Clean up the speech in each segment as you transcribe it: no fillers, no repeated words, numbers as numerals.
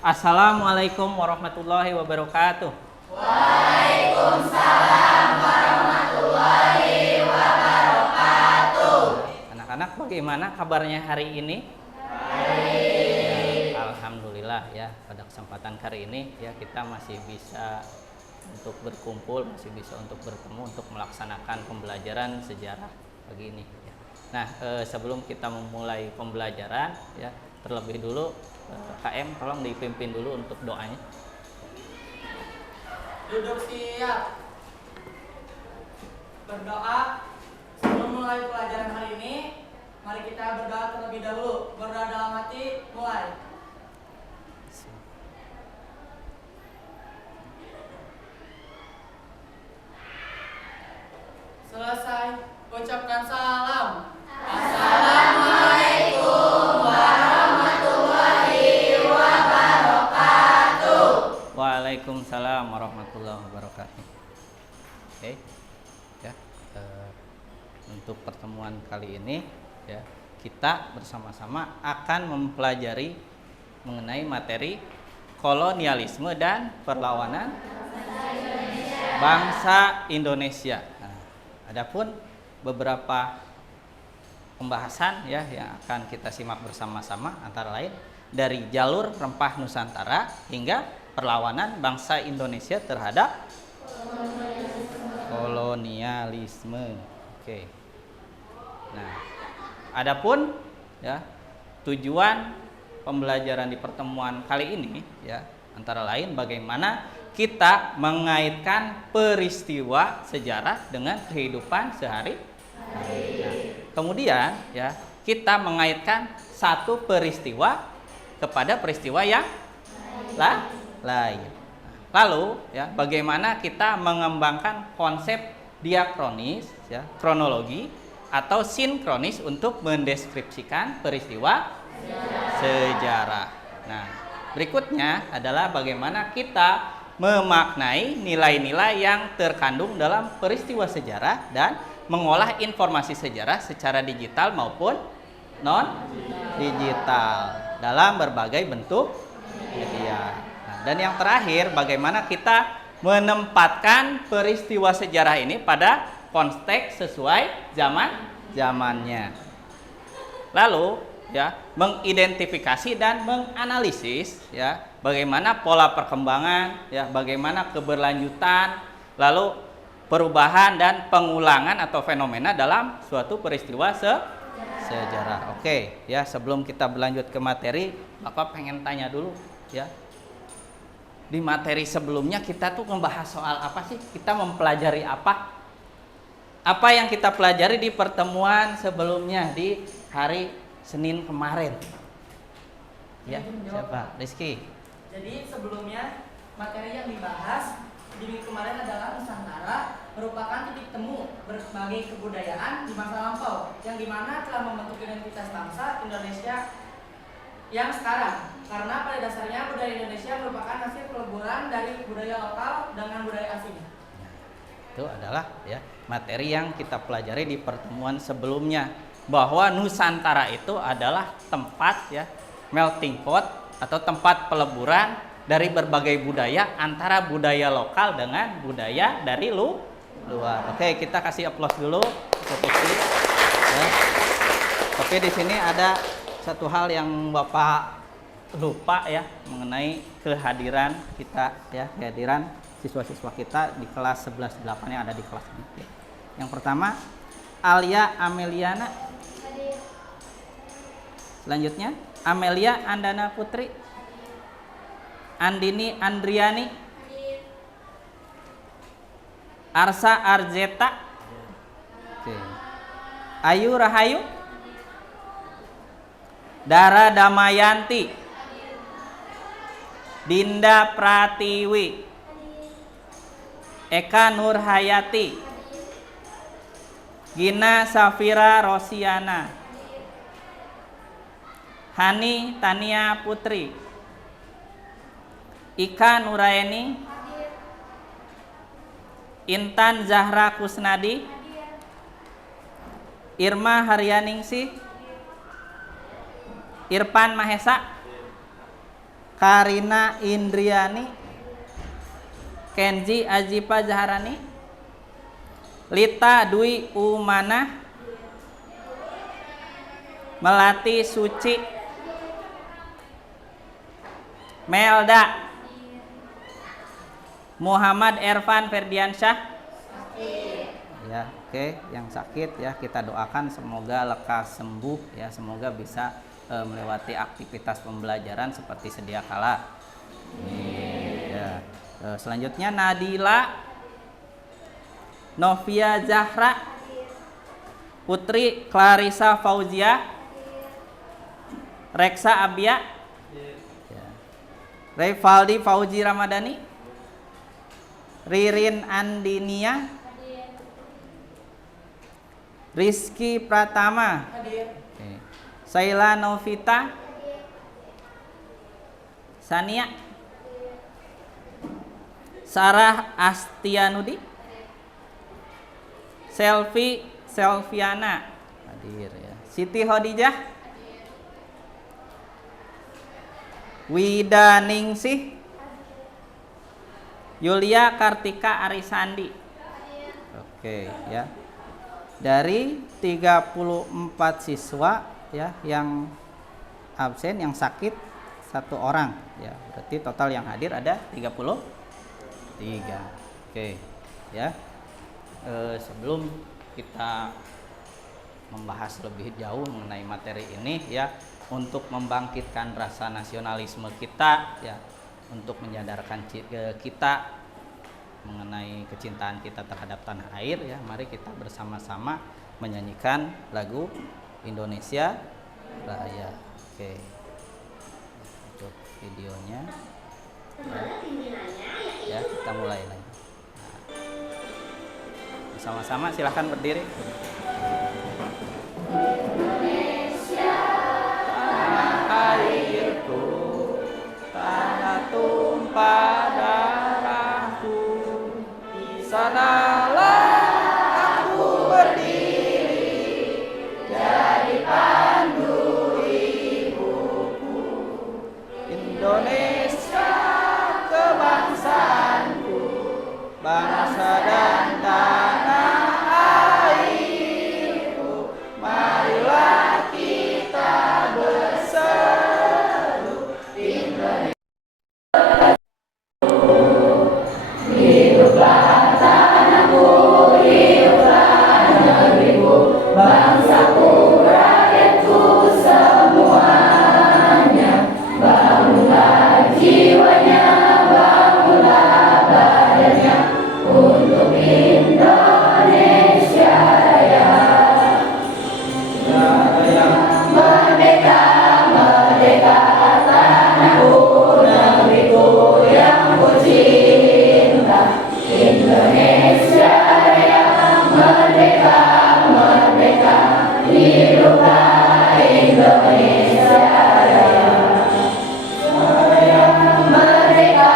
Assalamualaikum warahmatullahi wabarakatuh. Waalaikumsalam warahmatullahi wabarakatuh. Anak-anak, bagaimana kabarnya hari ini? Baik. Ya, alhamdulillah ya, pada kesempatan kali ini ya kita masih bisa untuk berkumpul, masih bisa untuk bertemu untuk melaksanakan pembelajaran sejarah pagi ini ya. Nah, sebelum kita memulai pembelajaran ya, terlebih dulu KM tolong dipimpin dulu untuk doanya. Duduk siap. Berdoa. Sebelum mulai pelajaran hari ini, mari kita berdoa terlebih dahulu. Berdoa dalam hati, mulai. Selesai, ucapkan salam. Assalamualaikum warahmatullahi wabarakatuh. Waalaikumsalam warahmatullahi wabarakatuh. Oke, ya. Untuk pertemuan kali ini, ya, kita bersama-sama akan mempelajari mengenai materi kolonialisme dan perlawanan bangsa Indonesia. Nah, adapun beberapa pembahasan ya yang akan kita simak bersama-sama antara lain dari jalur rempah Nusantara hingga perlawanan bangsa Indonesia terhadap kolonialisme. Oke. Nah, adapun ya tujuan pembelajaran di pertemuan kali ini ya antara lain bagaimana kita mengaitkan peristiwa sejarah dengan kehidupan sehari-hari. Nah, kemudian ya kita mengaitkan satu peristiwa kepada peristiwa yang lain. Lalu ya bagaimana kita mengembangkan konsep diakronis ya, kronologi atau sinkronis untuk mendeskripsikan peristiwa sejarah. Nah, berikutnya adalah bagaimana kita memaknai nilai-nilai yang terkandung dalam peristiwa sejarah dan mengolah informasi sejarah secara digital maupun non digital dalam berbagai bentuk media. Nah, dan yang terakhir bagaimana kita menempatkan peristiwa sejarah ini pada konteks sesuai zamannya. Lalu ya mengidentifikasi dan menganalisis ya bagaimana pola perkembangan ya bagaimana keberlanjutan lalu perubahan dan pengulangan atau fenomena dalam suatu peristiwa sejarah. Oke ya, sebelum kita berlanjut ke materi, Bapak pengen tanya dulu ya, di materi sebelumnya kita tuh membahas soal apa sih? Kita mempelajari apa yang kita pelajari di pertemuan sebelumnya di hari Senin kemarin? Ya, siapa? Rizky. Jadi sebelumnya materi yang dibahas di minggu kemarin adalah Nusantara merupakan titik temu berbagai kebudayaan di masa lampau yang dimana telah membentuk identitas bangsa Indonesia yang sekarang. Karena pada dasarnya budaya Indonesia merupakan hasil peleburan dari budaya lokal dengan budaya asing. Itu adalah ya materi yang kita pelajari di pertemuan sebelumnya, bahwa Nusantara itu adalah tempat ya melting pot atau tempat peleburan dari berbagai budaya antara budaya lokal dengan budaya dari luar. Oke, kita kasih aplaus dulu ya. Tapi di sini ada satu hal yang Bapak lupa ya mengenai kehadiran kita ya, kehadiran siswa-siswa kita di kelas 11-8 yang ada di kelas ini. Yang pertama Alia Ameliana. Selanjutnya Amelia Andana Putri. Andini Andriani. Arsa Arzeta. Oke. Ayu Rahayu. Dara Damayanti. Dinda Pratiwi. Eka Nurhayati. Gina Safira Rosiana. Hani Tania Putri. Ika Nuraini. Intan Zahra Kusnadi. Irma Haryaningsih. Irfan Mahesa. Karina Indriani, Kenji Ajipa Zaharani, Lita Dwi Umana, Melati Suci, Melda, Muhammad Ervan Ferdiansyah. Ya, oke, yang sakit ya kita doakan semoga lekas sembuh ya, semoga bisa melewati aktivitas pembelajaran seperti sedia kala. Ya. Selanjutnya Nadila Novia Zahra, Putri Clarissa Fauzia, Reksa Abia, ya. Revaldi Fauzi Ramadhani, Ririn Andinia, Rizky Pratama, Saila Novita, Sania, Sarah Astianudi, Selviana hadir ya. Siti Hodijah, Wida Ningsih, Yulia Kartika Arisandi. Oke ya. Dari 34 siswa ya yang absen, yang sakit 1 orang ya. Berarti total yang hadir ada 33. Oke ya. Sebelum kita membahas lebih jauh mengenai materi ini ya, untuk membangkitkan rasa nasionalisme kita ya, untuk menyadarkan kita mengenai kecintaan kita terhadap tanah air ya, mari kita bersama-sama menyanyikan lagu Indonesia Raya. Oke, untuk videonya ya, kita mulai lagi. Sama-sama silahkan berdiri. Indonesia, tanah airku, tanah tumpah darahku, di sanalah aku berdiri, jadi pandu ibuku. Indonesia kebangsaanku, bangsa dan tanah airku, marilah kita berseru Indonesia. Hiduplah tanahku, hiduplah negeriku, bangsaku, rakyatku semuanya. Bangunlah jiwanya, bangunlah badannya, untuk Indonesia Raya. Merdeka, merdeka, tanahku, negeriku yang ku cinta. Indonesia Raya, merdeka, merdeka, hiduplah Indonesia Raya. Merdeka,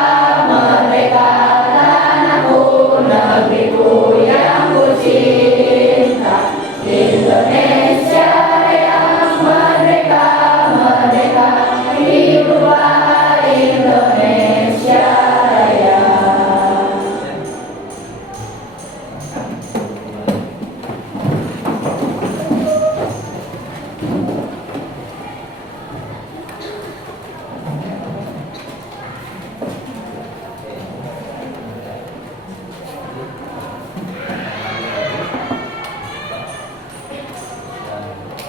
merdeka, tanahku, negeriku yang ku cinta. Indonesia Raya, merdeka, merdeka, hiduplah Indonesia Raya.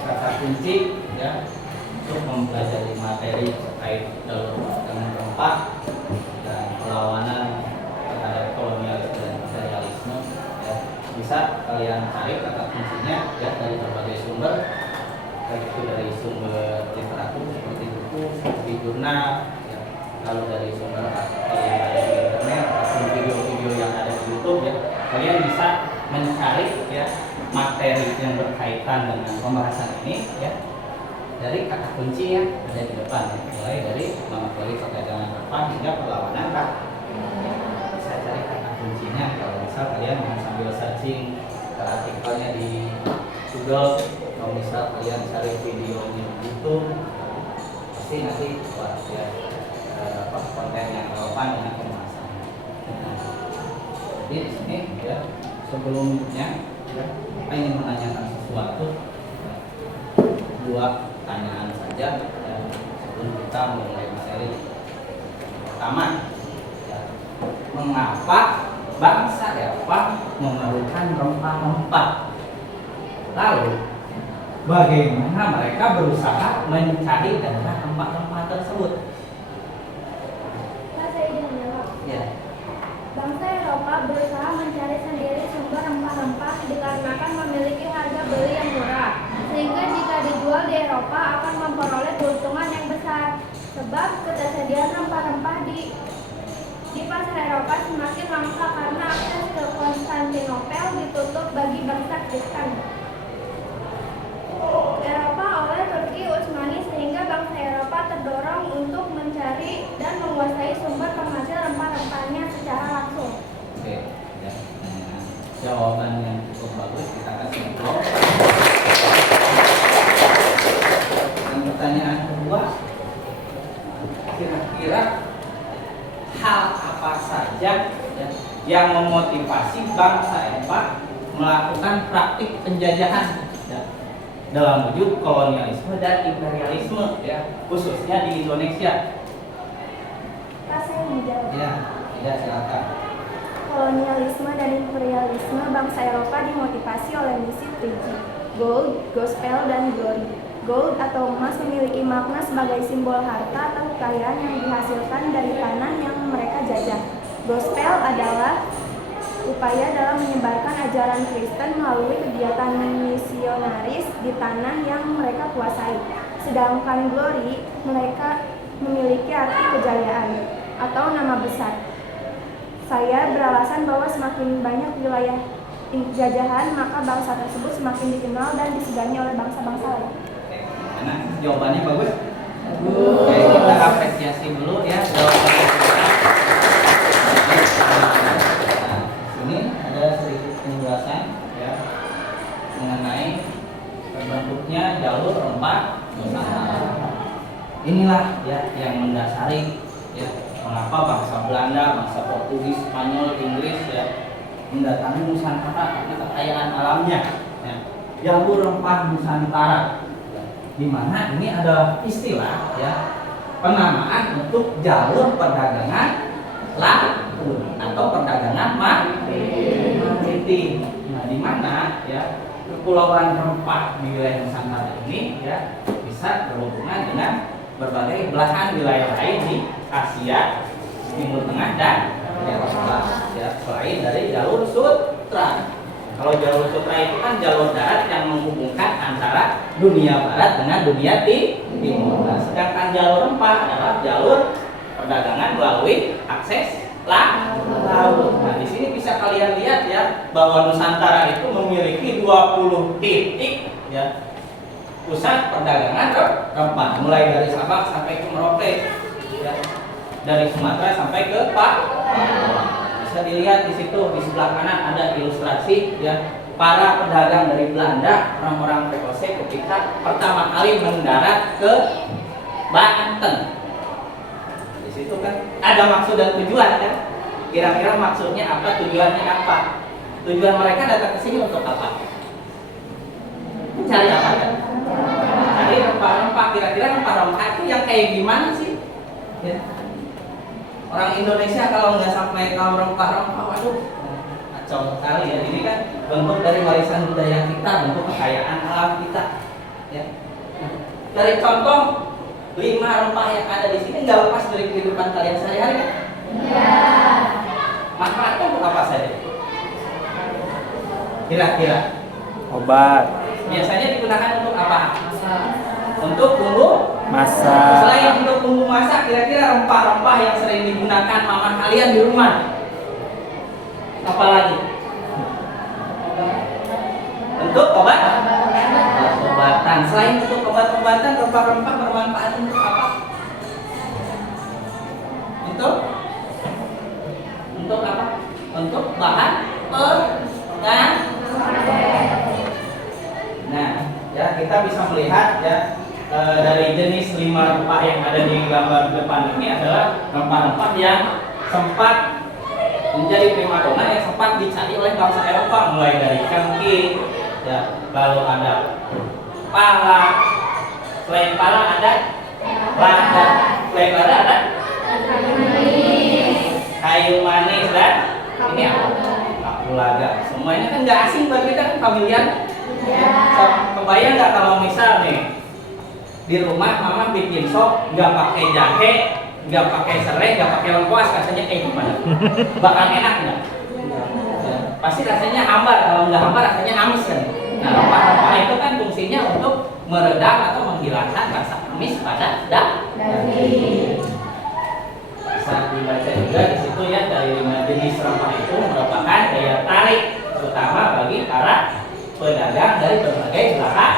Kata kunci ya untuk mempelajari materi terkait dengan tempat dan perlawanan terhadap kolonialisme dan imperialisme ya, bisa kalian cari kata kuncinya ya dari berbagai sumber, baik itu dari sumber literatur seperti buku, seperti jurnal ya, lalu dari sumber kalian ada di internet ataupun video-video yang ada di YouTube ya, kalian bisa mencari ya materi yang berkaitan dengan pembahasan ini ya dari kata kunci yang ada di depan ya. Mulai dari monopoli perdagangan apa hingga perlawanan Pak. Bisa cari kata kuncinya kalau misal kalian mau sambil searching artikelnya di Google, kalau misal kalian cari videonya di YouTube, pasti nanti wah ya relevan dengan pembahasan. Jadi di sini ya sebelumnya ya, kita ingin menanyakan sesuatu, dua pertanyaan saja ya, sebelum kita mulai materi. Pertama, ya, mengapa bangsa Eropa memerlukan rempah-rempah? Lalu bagaimana mereka berusaha mencari daerah rempah-rempah tersebut? Saya ingin menjawab. Ya. Bangsa Eropa berusaha mencari sendiri sumber rempah-rempah dikarenakan memiliki harga beli yang murah, sehingga jika dijual di Eropa akan memperoleh keuntungan yang besar. Sebab ketersediaan rempah-rempah di pasar Eropa semakin langka karena akses ke Konstantinopel ditutup bagi bangsa Kristen Eropa oleh Turki Utsmani, sehingga bangsa Eropa terdorong untuk mencari dan menguasai sumber penghasil rempah-rempahnya secara langsung. Oke, ya. Nah, jawaban yang cukup bagus, kita kasih aplaus. Dan pertanyaan kedua, kira-kira hal apa saja ya, yang memotivasi bangsa Eropa melakukan praktik penjajahan ya, dalam wujud kolonialisme dan imperialisme ya, khususnya di Indonesia? Saya menjawab. Ya, silakan. Kolonialisme dan imperialisme bangsa Eropa dimotivasi oleh misi 3G, gold, gospel, dan glory. Gold atau emas memiliki makna sebagai simbol harta atau kekayaan yang dihasilkan dari tanah yang mereka jajah. Gospel adalah upaya dalam menyebarkan ajaran Kristen melalui kegiatan misionaris di tanah yang mereka kuasai. Sedangkan glory, mereka memiliki arti kejayaan atau nama besar. Saya beralasan bahwa semakin banyak wilayah jajahan, maka bangsa tersebut semakin dikenal dan disegani oleh bangsa-bangsa lain. Nah, jawabannya bagus. Oke, kita apresiasi dulu ya jawabannya. Nah, sini ada sedikit penjelasan ya mengenai terbentuknya jalur rempah Nusantara. Inilah ya yang mendasari ya mengapa bangsa Belanda, bangsa Portugis, Spanyol, Inggris ya mendatangi Nusantara karena kekayaan alamnya. Ya. Jalur rempah Nusantara, di mana ini ada istilah ya penamaan untuk jalur perdagangan laut atau perdagangan maritim. Nah, di mana ya kepulauan rempah di wilayah Nusantara ini ya bisa berhubungan dengan berbagai belahan wilayah lain di Asia, Timur Tengah, dan Eropa ya, selain dari jalur sutra. Kalau jalur sutra itu kan jalur darat yang menghubungkan antara dunia barat dengan dunia timur. Nah, sedangkan jalur rempah adalah jalur perdagangan melalui akses laut. Nah, di sini bisa kalian lihat ya bahwa Nusantara itu memiliki 20 titik ya pusat perdagangan rempah, mulai dari Sabang sampai ke Merauke ya, dari Sumatera sampai ke Papua. Bisa dilihat di situ di sebelah kanan ada ilustrasi ya para pedagang dari Belanda, orang-orang VOC ketika pertama kali mendarat ke Banten. Di situ kan ada maksud dan tujuan kan. Kira-kira maksudnya apa, tujuannya apa? Tujuan mereka datang ke sini untuk apa? Mencari apa kan? Cari rempah-rempah. Kira-kira rempah-rempah itu yang kayak gimana sih? Ya. Orang Indonesia kalau nggak sampai tahu rempah-rempah, waduh, kacau sekali ya. Ini kan bentuk dari warisan budaya kita, bentuk kekayaan alam kita. Ya. Dari contoh 5 rempah yang ada di sini nggak lepas dari kehidupan kalian sehari-hari kan? Ya. Manfaatnya untuk apa saja? Kira-kira? Obat, Biasanya digunakan untuk apa? Untuk bumbu masak, Selain untuk bumbu masak, kira-kira rempah-rempah yang sering digunakan mama kalian di rumah apa lagi? Untuk obat-obatan. Selain untuk obat-obatan, rempah-rempah bermanfaat untuk apa? Untuk apa? Untuk bahan pengan. Nah, ya kita bisa melihat ya dari jenis 5 rempah yang ada di gambar depan ini adalah rempah-rempah yang sempat menjadi primadona yang sempat dicari oleh bangsa Eropa, mulai dari cengkeh, ya, lalu ada pala, selain pala ada lada, selain lada ada kayu manis dan ini apa? Kapulaga. Semuanya kan nggak asing bagi kita, kan familiar. Kebayang nggak kalau misal nih di rumah mama bikin sop nggak pakai jahe, nggak pakai serai, nggak pakai lengkuas, rasanya kayak gimana? Bakal enak nggak? Ya, pasti rasanya hambar. Kalau nggak hambar rasanya amis kan? Nah, rempah-rempah itu kan fungsinya untuk meredam atau menghilangkan rasa amis pada daging. Bisa dibaca juga di situ ya, dari 5 jenis rempah itu merupakan daya tarik terutama bagi para pedagang dari berbagai belahan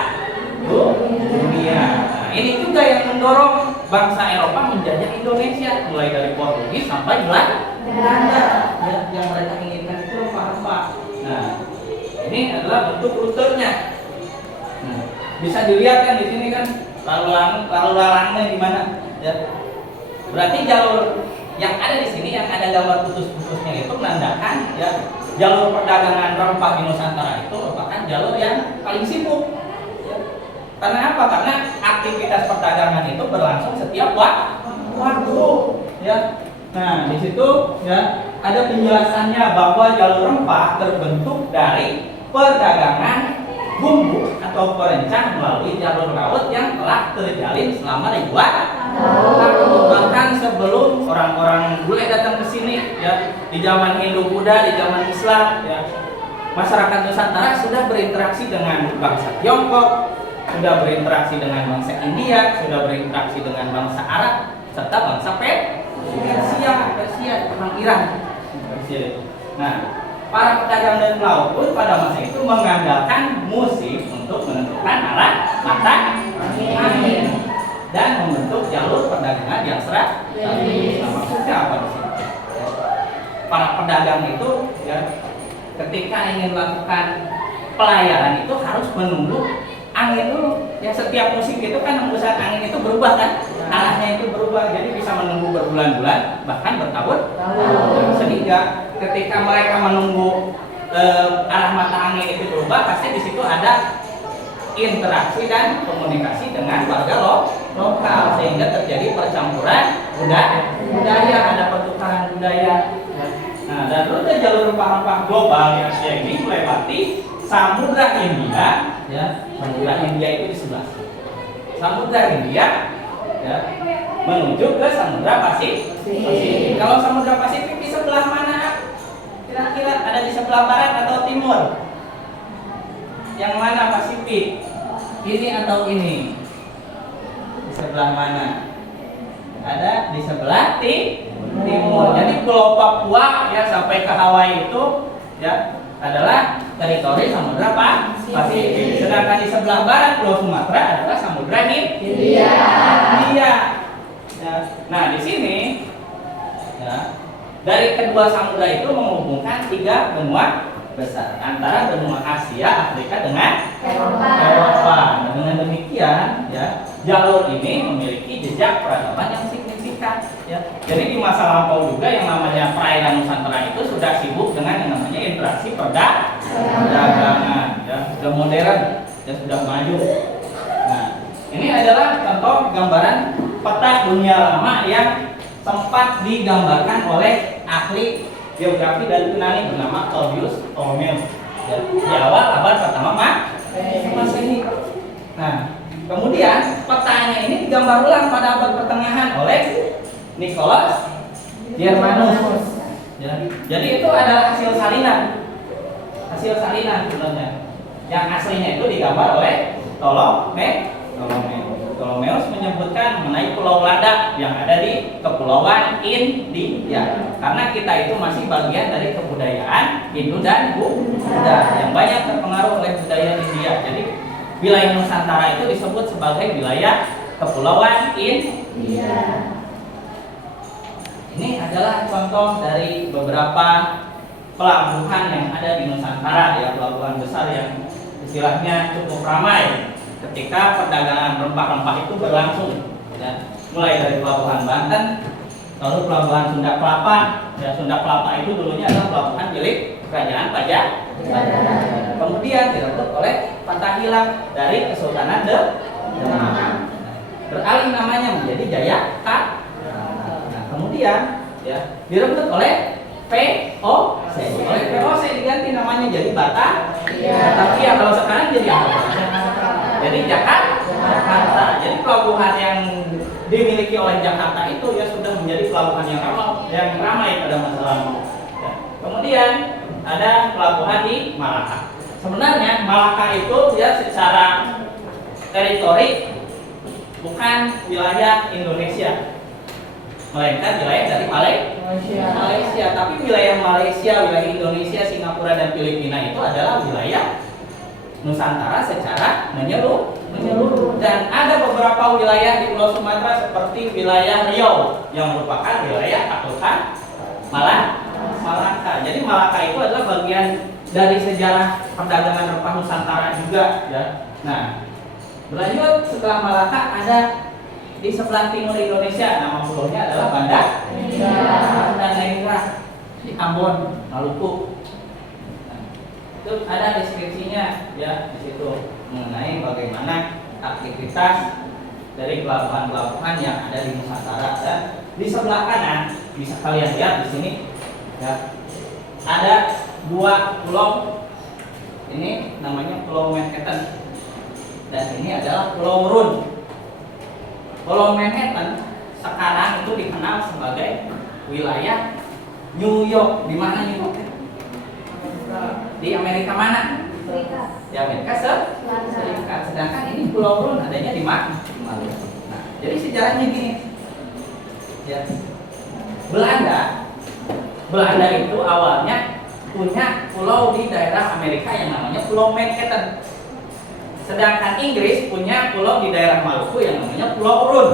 dunia. Nah, ini juga yang mendorong bangsa Eropa menjajah Indonesia, mulai dari Portugis sampai Belanda. Ya, yang mereka inginkan itu rempah-rempah. Nah, ini adalah bentuk rutenya. Nah, bisa dilihat kan di sini kan lalu lalangnya gimana? Ya. Berarti jalur yang ada di sini, yang ada gambar putus-putusnya itu menandakan ya jalur perdagangan rempah di Nusantara itu merupakan jalur yang paling sibuk. Ya. Karena apa? Karena aktivitas perdagangan itu berlangsung setiap waktu. Ya. Nah, di situ ya ada penjelasannya bahwa jalur rempah terbentuk dari perdagangan bumbu atau perencah melalui jalur laut yang telah terjalin selama ribuan tahun. Bahkan sebelum orang-orang bule datang ke sini ya, di zaman Hindu-Buddha, di zaman Islam ya, masyarakat Nusantara sudah berinteraksi dengan bangsa Tiongkok, sudah berinteraksi dengan bangsa India, sudah berinteraksi dengan bangsa Arab serta bangsa Persia, orang Iran. Nah, para pedagang dan pelaut pun pada masa itu mengandalkan musim untuk menentukan arah mata angin dan membentuk jalur perdagangan yang strategis. Nah, maksudnya apa di sini? Para pedagang itu ya, ketika ingin melakukan pelayaran itu harus menunggu angin dulu. Ya, setiap musim itu kan hembusan angin itu berubah kan? Arahnya itu berubah, jadi bisa menunggu berbulan-bulan bahkan bertahun. Sehingga ketika mereka menunggu arah mata angin itu berubah, pasti di situ ada interaksi dan komunikasi dengan warga lokal, sehingga terjadi percampuran budaya, ada pertukaran budaya. Nah, dan rute jalur rempah-rempah global di Asia ini melewati Samudra Hindia, ya, Samudra Hindia itu di sebelah sini. Samudra Hindia, ya, menuju ke Samudra Pasifik. Kalau Samudra Pasifik di sebelah mana? Kira-kira ada di sebelah barat atau timur? Yang mana Pasifik? Ini atau ini? Di sebelah mana? Ada di sebelah timur. Jadi Pulau Papua ya sampai ke Hawaii itu ya adalah teritori Samudra Pasifik. Sedangkan di sebelah barat Pulau Sumatera adalah Samudra Hindia. Ya. Nah, di sini ya, dari kedua samudra itu menghubungkan 3 benua besar antara benua Asia, Afrika dengan Eropa. Nah, dengan demikian ya, jalur ini memiliki jejak peradaban yang signifikan ya. Jadi di masa lampau juga yang namanya perairan Nusantara itu sudah sibuk dengan yang namanya interaksi perdagangan ya, sudah modern ya, sudah maju. Nah, ini adalah contoh gambaran peta dunia lama yang sempat digambarkan oleh ahli geografi dari Yunani bernama Claudius Ptolemaeus ya, di awal abad pertama Masehi. Nah, kemudian petanya ini digambar ulang pada abad pertengahan oleh Nicolaus Germanus. Ya, jadi itu adalah hasil salinan sebenarnya. Yang aslinya itu digambar oleh Ptolemaeus menyebutkan mengenai Pulau Lada yang ada di Kepulauan India. Karena kita itu masih bagian dari kebudayaan Hindu dan Buddha yang banyak terpengaruh oleh budaya India. Jadi wilayah Nusantara itu disebut sebagai wilayah Kepulauan India. Ini adalah contoh dari beberapa pelabuhan yang ada di Nusantara ya, pelabuhan besar yang istilahnya cukup ramai ketika perdagangan rempah-rempah itu berlangsung ya. Mulai dari Pelabuhan Banten, Lalu pelabuhan Sunda Kelapa. Ya, Sunda Kelapa itu dulunya adalah pelabuhan milik Kerajaan Pajajaran. Kemudian direbut oleh Fatahillah dari Kesultanan Demak. Beralih namanya menjadi Jayakarta. Nah, kemudian ya direbut oleh VOC. Oleh VOC diganti namanya jadi Batavia. Kalau sekarang jadi apa? Jadi Jakarta. Jadi pelabuhan yang dimiliki oleh Jakarta itu ya sudah menjadi pelabuhan yang ramai pada masa lalu. Ya. Kemudian ada pelabuhan di Malaka. Sebenarnya Malaka itu ya secara teritori bukan wilayah Indonesia, melainkan wilayah dari Malaysia. Tapi wilayah Malaysia, wilayah Indonesia, Singapura dan Filipina itu adalah wilayah Nusantara secara menyeluruh. Dan ada beberapa wilayah di Pulau Sumatera seperti wilayah Riau yang merupakan wilayah Katutan Malaka. Jadi Malaka itu adalah bagian dari sejarah perdagangan rempah Nusantara juga ya. Nah, berlanjut setelah Malaka ada di sebelah timur Indonesia, nama pulaunya adalah Banda Neira di Ambon, Maluku. Nah, itu ada deskripsinya ya di situ mengenai bagaimana aktivitas dari pelabuhan-pelabuhan yang ada di Nusantara. Dan di sebelah kanan bisa kalian lihat di sini ya, ada dua pulau. Ini namanya Pulau Manhattan dan ini adalah Pulau Run. Pulau Manhattan sekarang itu dikenal sebagai wilayah New York. Di mana New York? Di Amerika mana? Di Amerika Serikat. Sedangkan ini Pulau Run adanya di mana? Nah, jadi sejarahnya gini. Ya. Belanda itu awalnya punya pulau di daerah Amerika yang namanya Pulau Manhattan. Sedangkan Inggris punya pulau di daerah Maluku yang namanya Pulau Run.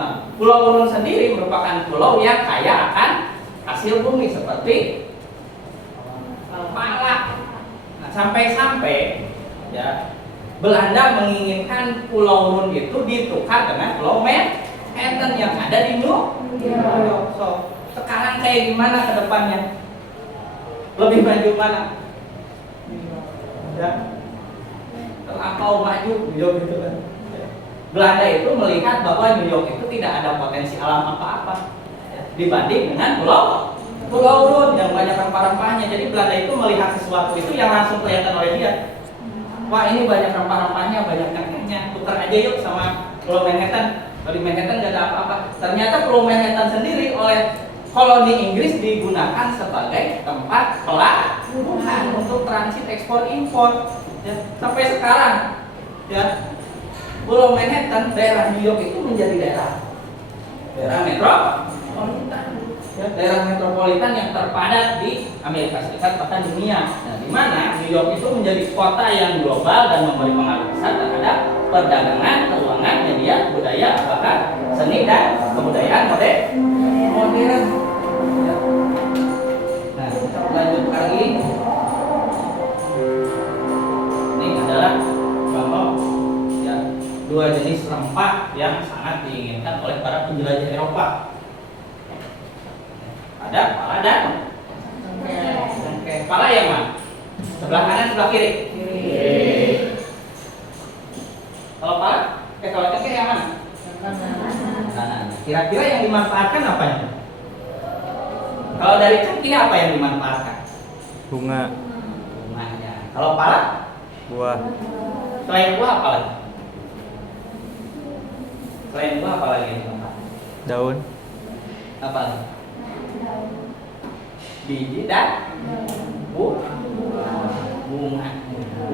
Nah, Pulau Run sendiri merupakan pulau yang kaya akan hasil bumi seperti palak. Nah, sampai-sampai ya Belanda menginginkan Pulau Run itu ditukar dengan Pulau Manhattan yang ada di New York. So, sekarang kayak gimana ke depannya? Lebih maju mana? Ya. Terlampau maju New York itu kan. Belanda itu melihat bahwa New York itu tidak ada potensi alam apa-apa dibanding dengan Pulau Run yang banyak rempah-rempahnya. Jadi Belanda itu melihat sesuatu itu yang langsung kelihatan oleh dia. Wah, ini banyak rempah-rempahnya, banyak nyangkutnya. Tukar aja yuk sama Pulau Manhattan. Kalau di Manhattan nggak ada apa-apa. Ternyata Pulau Manhattan sendiri oleh koloni Inggris digunakan sebagai tempat pelabuhan untuk transit ekspor impor. Ya, sampai sekarang ya Pulau Manhattan, daerah New York itu menjadi daerah metropolitan, ya, daerah metropolitan yang terpadat di Amerika Serikat bahkan dunia. Nah, di mana New York itu menjadi kota yang global dan memberi pengaruh besar terhadap perdagangan, keuangan, media, budaya, bahkan seni dan kebudayaan modern. Ya. Nah, kita lanjut lagi. Adalah contoh ya, dua jenis rempah yang sangat diinginkan oleh para penjelajah Eropa. Ada pala dan cengkeh. Pala yang mana? Sebelah kanan, sebelah kiri. Kalau pala, kalau cengkeh yang mana? Kanan. Kira-kira yang dimanfaatkan apanya? Kalau dari cengkeh apa yang dimanfaatkan? Bunganya. Kalau pala? Buah. Selain buah apa lagi? Selain buah apa lagi yang dimakan? Daun. Apa lagi? Biji dan bunga.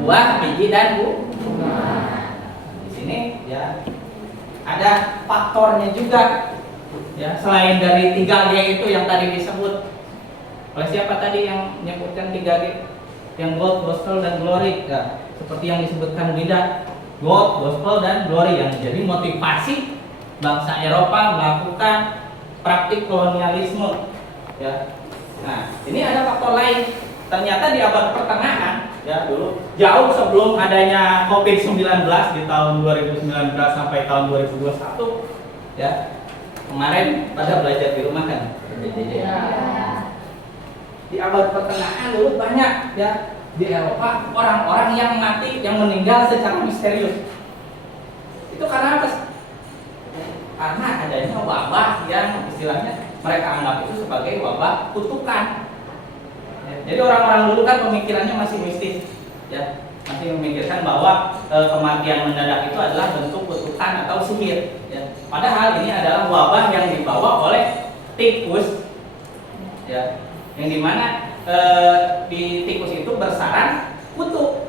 Buah, biji dan bunga. Di sini ya ada faktornya juga. Ya, selain dari 3G itu yang tadi disebut oleh siapa tadi yang menyebutkan 3G? Yang gold, gospel, dan glory ya, seperti yang disebutkan Bida, gold, gospel, dan glory yang menjadi motivasi bangsa Eropa melakukan praktik kolonialisme ya. Nah, ini ada faktor lain. Ternyata di abad pertengahan ya, dulu jauh sebelum adanya COVID-19 di tahun 2019 sampai tahun 2021 ya, Kemarin pada belajar di rumah kan? Di abad pertengahan dulu banyak ya di Eropa orang-orang yang mati, yang meninggal secara misterius. Itu karena apa? Karena adanya wabah yang istilahnya mereka anggap itu sebagai wabah kutukan. Ya, jadi orang-orang dulu kan pemikirannya masih mistis, ya, masih memikirkan bahwa kematian mendadak itu adalah bentuk kutukan atau sihir. Ya. Padahal ini adalah wabah yang dibawa oleh tikus, ya, yang dimana di tikus itu bersarang kutu,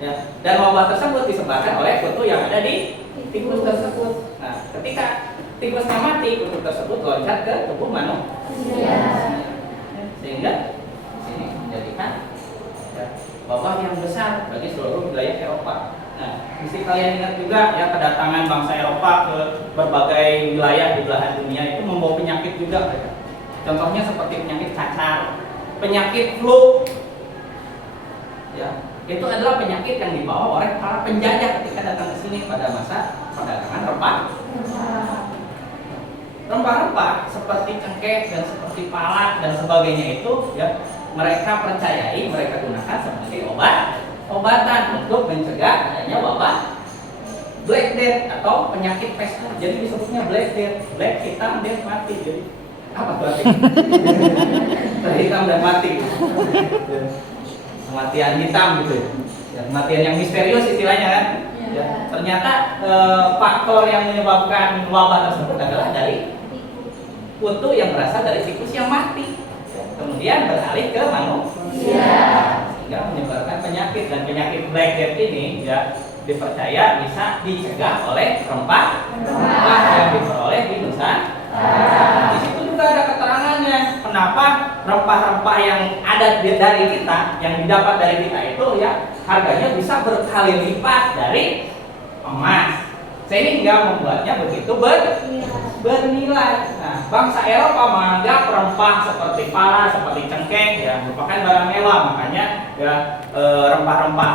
ya, dan wabah tersebut disebabkan oleh kutu yang ada di tikus tersebut. Nah, ketika tikusnya mati, kutu tersebut loncat ke tubuh manusia, sehingga ini menjadikan ya, wabah yang besar bagi seluruh wilayah Eropa. Nah, mesti kalian ingat juga ya kedatangan bangsa Eropa ke berbagai wilayah di belahan dunia itu membawa penyakit juga. Contohnya seperti penyakit cacar, penyakit flu, ya, itu adalah penyakit yang dibawa oleh para penjajah ketika datang ke sini pada masa perdagangan rempah-rempah seperti cengkeh dan seperti pala dan sebagainya itu, ya, mereka percayai, mereka gunakan sebagai obatan untuk mencegah adanya wabah Black Death atau penyakit pesta. Jadi disebutnya Black Death, black hitam, death mati. Jadi apa berarti? Hitam dan mati. Kematian hitam gitu. Ya, kematian yang misterius istilahnya kan. Ya, ternyata faktor yang menyebabkan wabah tersebut adalah dari kutu yang berasal dari tikus yang mati. Kemudian beralih ke manusia, sehingga menyebarkan penyakit. Dan penyakit Black Death ini ya dipercaya bisa dicegah oleh rempah yang diperoleh di Nusantara. Di situ juga ada keterangannya kenapa rempah-rempah yang ada dari kita, yang didapat dari kita itu ya harganya bisa berkali lipat dari emas, sehingga membuatnya begitu bernilai. Nah, bangsa Eropa menganggap rempah seperti pala, seperti cengkeh ya merupakan barang mewah, makanya ya rempah-rempah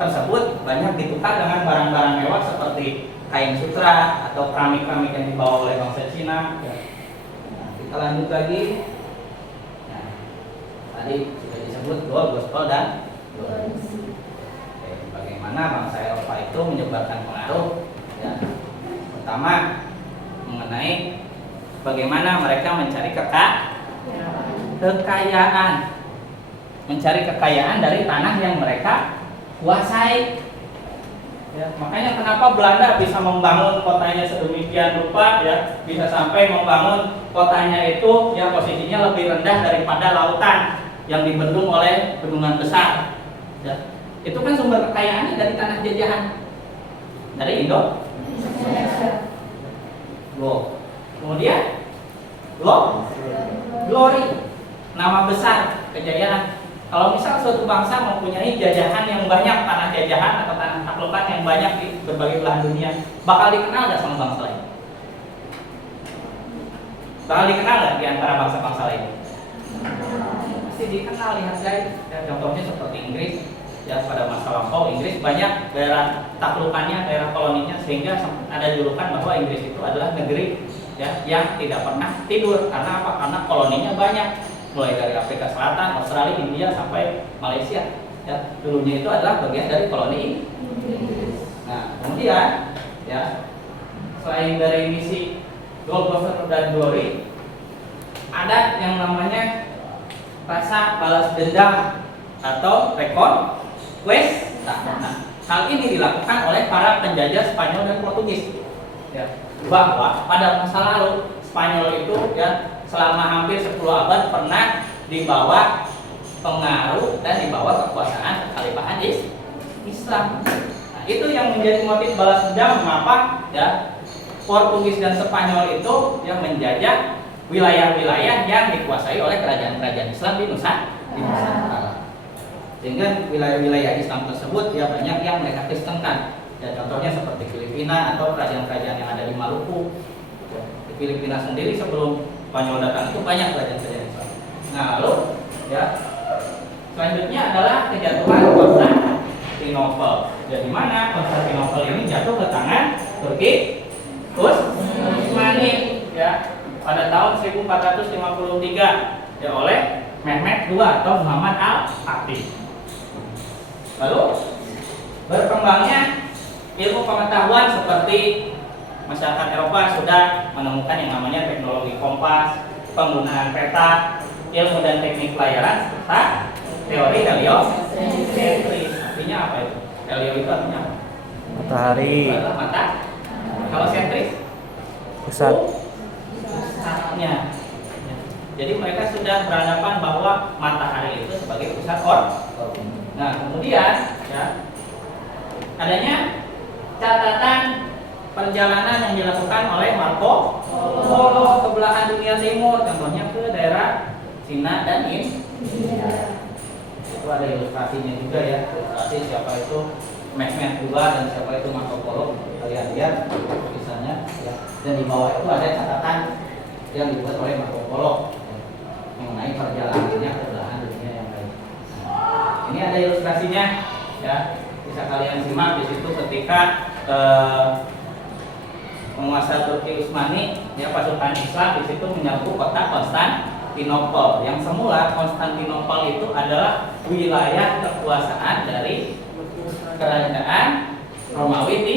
tersebut banyak ditukar dengan barang-barang mewah seperti kain sutra atau keramik-keramik yang dibawa oleh bangsa Cina. Ya. Nah, kita lanjut lagi. Nah, tadi sudah disebut gold, gospel dan glory. Bagaimana bangsa Eropa itu menyebarkan pengaruh? Ya. Pertama, mengenai bagaimana mereka mencari kekayaan, mencari kekayaan dari tanah yang mereka kuasai. Ya, makanya kenapa Belanda bisa membangun kotanya sedemikian rupa, ya, bisa sampai membangun kotanya itu yang posisinya lebih rendah daripada lautan yang dibendung oleh bendungan besar. Ya, itu kan sumber kekayaannya dari tanah jajahan dari Indo. Kemudian glory, nama besar, kejayaan. Kalau misal suatu bangsa mempunyai jajahan yang banyak, tanah jajahan atau tanah taklukan yang banyak di berbagai belahan dunia, bakal dikenal nggak sama bangsa lain? Bakal dikenal nggak di antara bangsa-bangsa lain? Pasti dikenal, lihat guys. Ya, contohnya seperti Inggris. Ya, pada masa lampau Inggris banyak daerah taklukannya, daerah koloninya, sehingga ada julukan bahwa Inggris itu adalah negeri ya yang tidak pernah tidur. Karena apa? Karena koloninya banyak, mulai dari Afrika Selatan, Australia, India sampai Malaysia. Ya, dulunya itu adalah bagian dari koloni Inggris. Nah, kemudian ya selain dari misi Gold, Gospel dan Glory, ada yang namanya rasa balas dendam atau reconquista. Nah, hal ini dilakukan oleh para penjajah Spanyol dan Portugis. Ya, bahwa pada masa lalu Spanyol itu ya selama hampir 10 abad pernah dibawa pengaruh dan dibawa kekuasaan kekhalifahan Islam. Nah, itu yang menjadi motif balas dendam mengapa ya Portugis dan Spanyol itu yang menjajah wilayah-wilayah yang dikuasai oleh kerajaan-kerajaan Islam di Nusantara. Sehingga wilayah-wilayah Islam tersebut ya banyak yang mereka kristenkan. Ya, contohnya seperti Filipina atau kerajaan-kerajaan yang ada di Maluku. Ya, di Filipina sendiri sebelum Spanyol datang itu banyak kerajaan-kerajaan Islam. Nah, lalu ya selanjutnya adalah kejatuhan Konstantinopel. Ya, di mana Konstantinopel ini jatuh ke tangan Turki Utsmani. ya pada tahun 1453 ya oleh Mehmed II atau Muhammad Al-Fatih. Lalu berkembangnya ilmu pengetahuan seperti masyarakat Eropa sudah menemukan yang namanya teknologi kompas, penggunaan peta, ilmu dan teknik pelayaran serta teori heliosentris. Artinya apa itu? Helio itu artinya apa? Matahari. Mata. Kalau sentris? Pusat. Pusatnya. Jadi mereka sudah beranggapan bahwa matahari itu sebagai pusat orbit. Nah, kemudian ya adanya catatan perjalanan yang dilakukan oleh Marco Polo ke belahan dunia timur, contohnya ke daerah Cina dan India. Itu ada ilustrasinya juga ya, ilustrasi siapa itu Mehmed II dan siapa itu Marco Polo. Kalian lihat tulisannya ya. Dan di bawah itu ada catatan yang dibuat oleh Marco Polo mengenai perjalanannya ke belahan dunia yang lain. Ini ada ilustrasinya ya, bisa kalian simak di situ ketika penguasa Turki Utsmani ya pasukan Islam di situ menyerbu kota Konstantinopel. Yang semula Konstantinopel itu adalah wilayah kekuasaan dari kerajaan Romawi di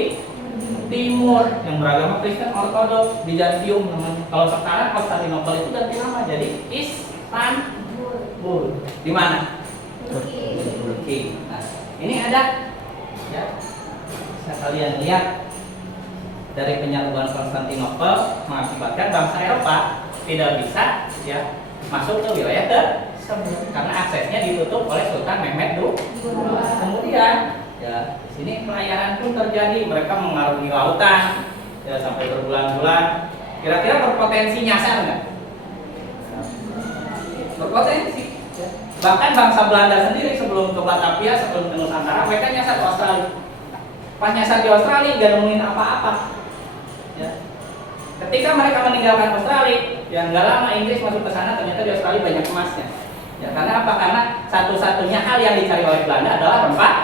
timur yang beragama Kristen Ortodoks, Bizantium namanya. Kalau sekarang Konstantinopel itu ganti nama jadi Istanbul. Di mana? Turki. Nah, ini ada ya. Bisa kalian lihat dari penyerbuan Konstantinopel mengakibatkan bangsa Eropa tidak bisa ya masuk ke wilayah tersebut karena aksesnya ditutup oleh Sultan Mehmed II. Kemudian ya di sini pelayaran pun terjadi, mereka mengarungi lautan ya sampai berbulan-bulan. Kira-kira berpotensi nyasar nggak? Berpotensi. Bahkan bangsa Belanda sendiri sebelum ke Batavia, sebelum ke Nusantara, mereka nyasar ke Australia. Pas nyasar di Australia nggak nemuin apa-apa. Ya. Ketika mereka meninggalkan Australia, ya nggak lama Inggris masuk ke sana, ternyata di Australia banyak emasnya. Ya, karena apa? Karena satu-satunya hal yang dicari oleh Belanda adalah rempah.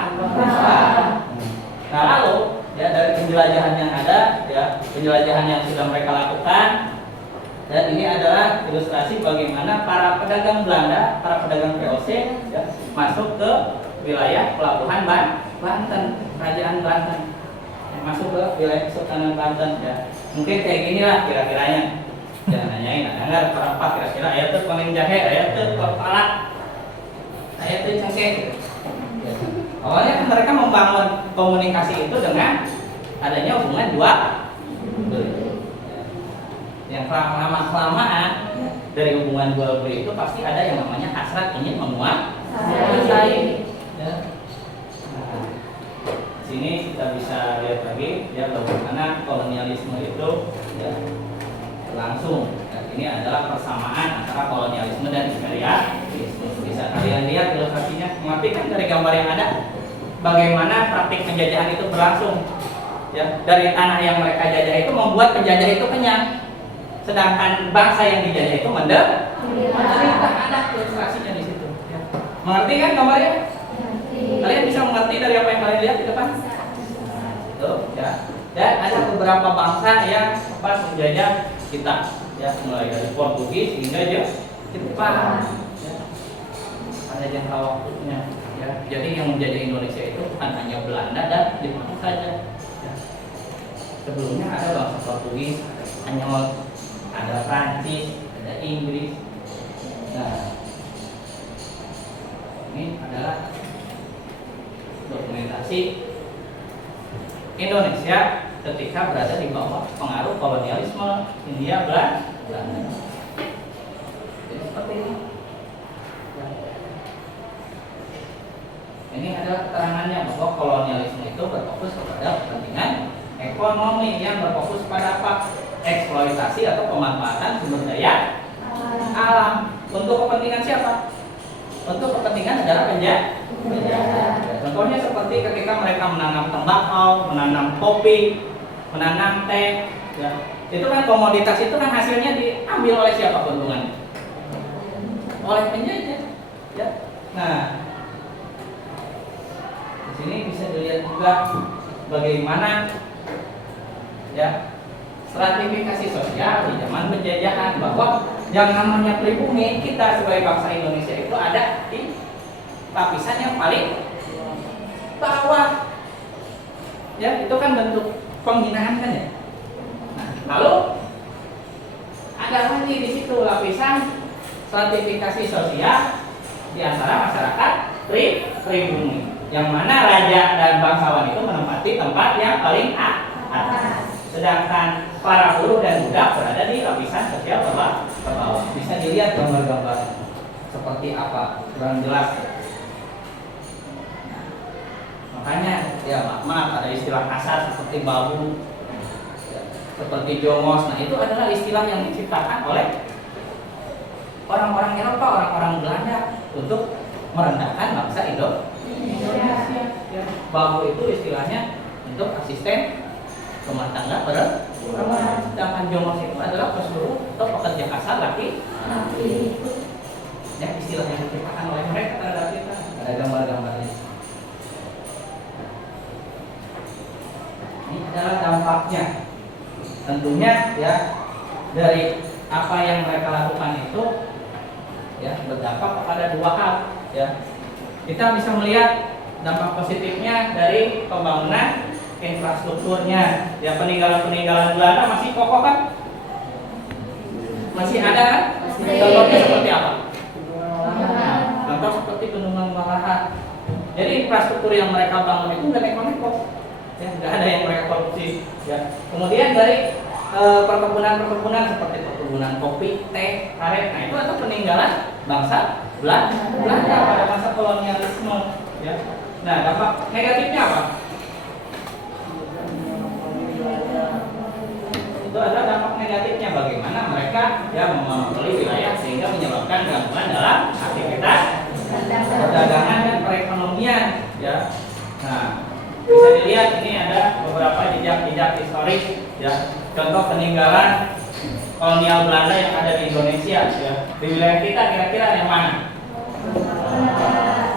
Nah lalu ya dari penjelajahan yang ada, ya penjelajahan yang sudah mereka lakukan. Dan ini adalah ilustrasi bagaimana para pedagang Belanda, para pedagang VOC ya, masuk ke wilayah pelabuhan Banten, Kerajaan Banten, ya, masuk ke wilayah Kesultanan Banten. Ya. Mungkin kayak ginilah kira-kiranya. Jangan nanyain, dengar perempat kira-kira ayat itu paling jahe, ayat itu kepala, ayat itu cengkeh. Ya. Awalnya kan mereka membangun komunikasi itu dengan adanya hubungan dua. Yang lama-kelamaan dari hubungan dua beli itu pasti ada yang namanya hasrat ingin menguasai. Ya. Nah, sini kita bisa lihat lagi ya bagaimana kolonialisme itu ya, langsung. Dan ini adalah persamaan antara kolonialisme dan imperialisme. Bisa kalian lihat ilustrasinya. Mengartikan dari gambar yang ada bagaimana praktik penjajahan itu berlangsung. Ya, dari tanah yang mereka jajah itu membuat penjajah itu kenyang. Sedangkan bangsa yang dijajah itu menderita. Ada ilustrasinya di situ. Ya. Mengerti kan gambarnya? Kalian bisa mengerti dari apa yang kalian lihat di depan? Tuh, ya. Dan ada beberapa bangsa yang pas menjajah kita, ya mulai dari Portugis hingga Jepang. Ya. Ada jangka waktunya. Ya. Jadi yang menjajah Indonesia itu bukan hanya Belanda dan Jepang saja. Ya. Sebelumnya ada bangsa Portugis, ada Spanyol, ada Prancis, ada Inggris. Nah, ini adalah dokumentasi Indonesia ketika berada di bawah pengaruh kolonialisme Hindia Belanda. Jadi seperti ini. Ini adalah keterangannya bahwa kolonialisme itu berfokus kepada kepentingan ekonomi yang berfokus pada apa? Eksploitasi atau pemanfaatan sumber daya alam. Untuk kepentingan siapa? Untuk kepentingan negara penjajah. Contohnya seperti ketika mereka menanam tembakau, menanam kopi, menanam teh, ya. Itu kan komoditas itu kan hasilnya diambil oleh siapa keuntungannya? Oleh penjajah. Ya. Nah, di sini bisa dilihat juga bagaimana ya stratifikasi sosial di zaman penjajahan, bahwa yang namanya pribumi kita sebagai bangsa Indonesia itu ada di lapisan yang paling bawah. Ya, itu kan bentuk penghinaan kan ya. Nah, lalu ada lagi di situ lapisan stratifikasi sosial di antara masyarakat pribumi, yang mana raja dan bangsawan itu menempati tempat yang paling atas, sedangkan para buruh dan budak berada di lapisan sosial bawah. Bisa dilihat gambar-gambar seperti apa, kurang jelas. Makanya ya maaf ada istilah kasar seperti babu, seperti jongos. Nah, itu adalah istilah yang diciptakan oleh orang-orang Eropa, orang-orang Belanda untuk merendahkan bangsa Indonesia. Ya. Babu itu istilahnya untuk asisten rumah tangga perempuan, sedangkan jongos itu adalah pesuruh atau pekerja kasar laki. Ya, istilah yang diciptakan oleh mereka terhadap kita. Ada gambar-gambarnya. Ini adalah dampaknya. Tentunya ya dari apa yang mereka lakukan itu ya berdampak kepada dua hal. Ya, kita bisa melihat dampak positifnya dari pembangunan infrastrukturnya. Ya, peninggalan-peninggalan Belanda masih kokoh kan? Masih ada kan? Contohnya seperti apa? Contoh seperti bendungan Maraha. Jadi infrastruktur yang mereka bangun itu nggak neko-neko, ya, nggak ada yang mereka korupsi. Ya. Kemudian dari perkebunan-perkebunan seperti perkebunan kopi, teh, karet, nah itu adalah peninggalan bangsa Belanda pada masa kolonialisme. Ya. Nah, dampak negatifnya apa? Itu adalah dampak negatifnya, bagaimana mereka ya memonopoli wilayah sehingga menyebabkan gangguan dalam aktivitas perdagangan dan perekonomian. Ya. Nah, bisa dilihat ini ada beberapa jejak-jejak historis. Ya. Contoh peninggalan kolonial Belanda yang ada di Indonesia. Ya. Di wilayah kita kira-kira yang mana?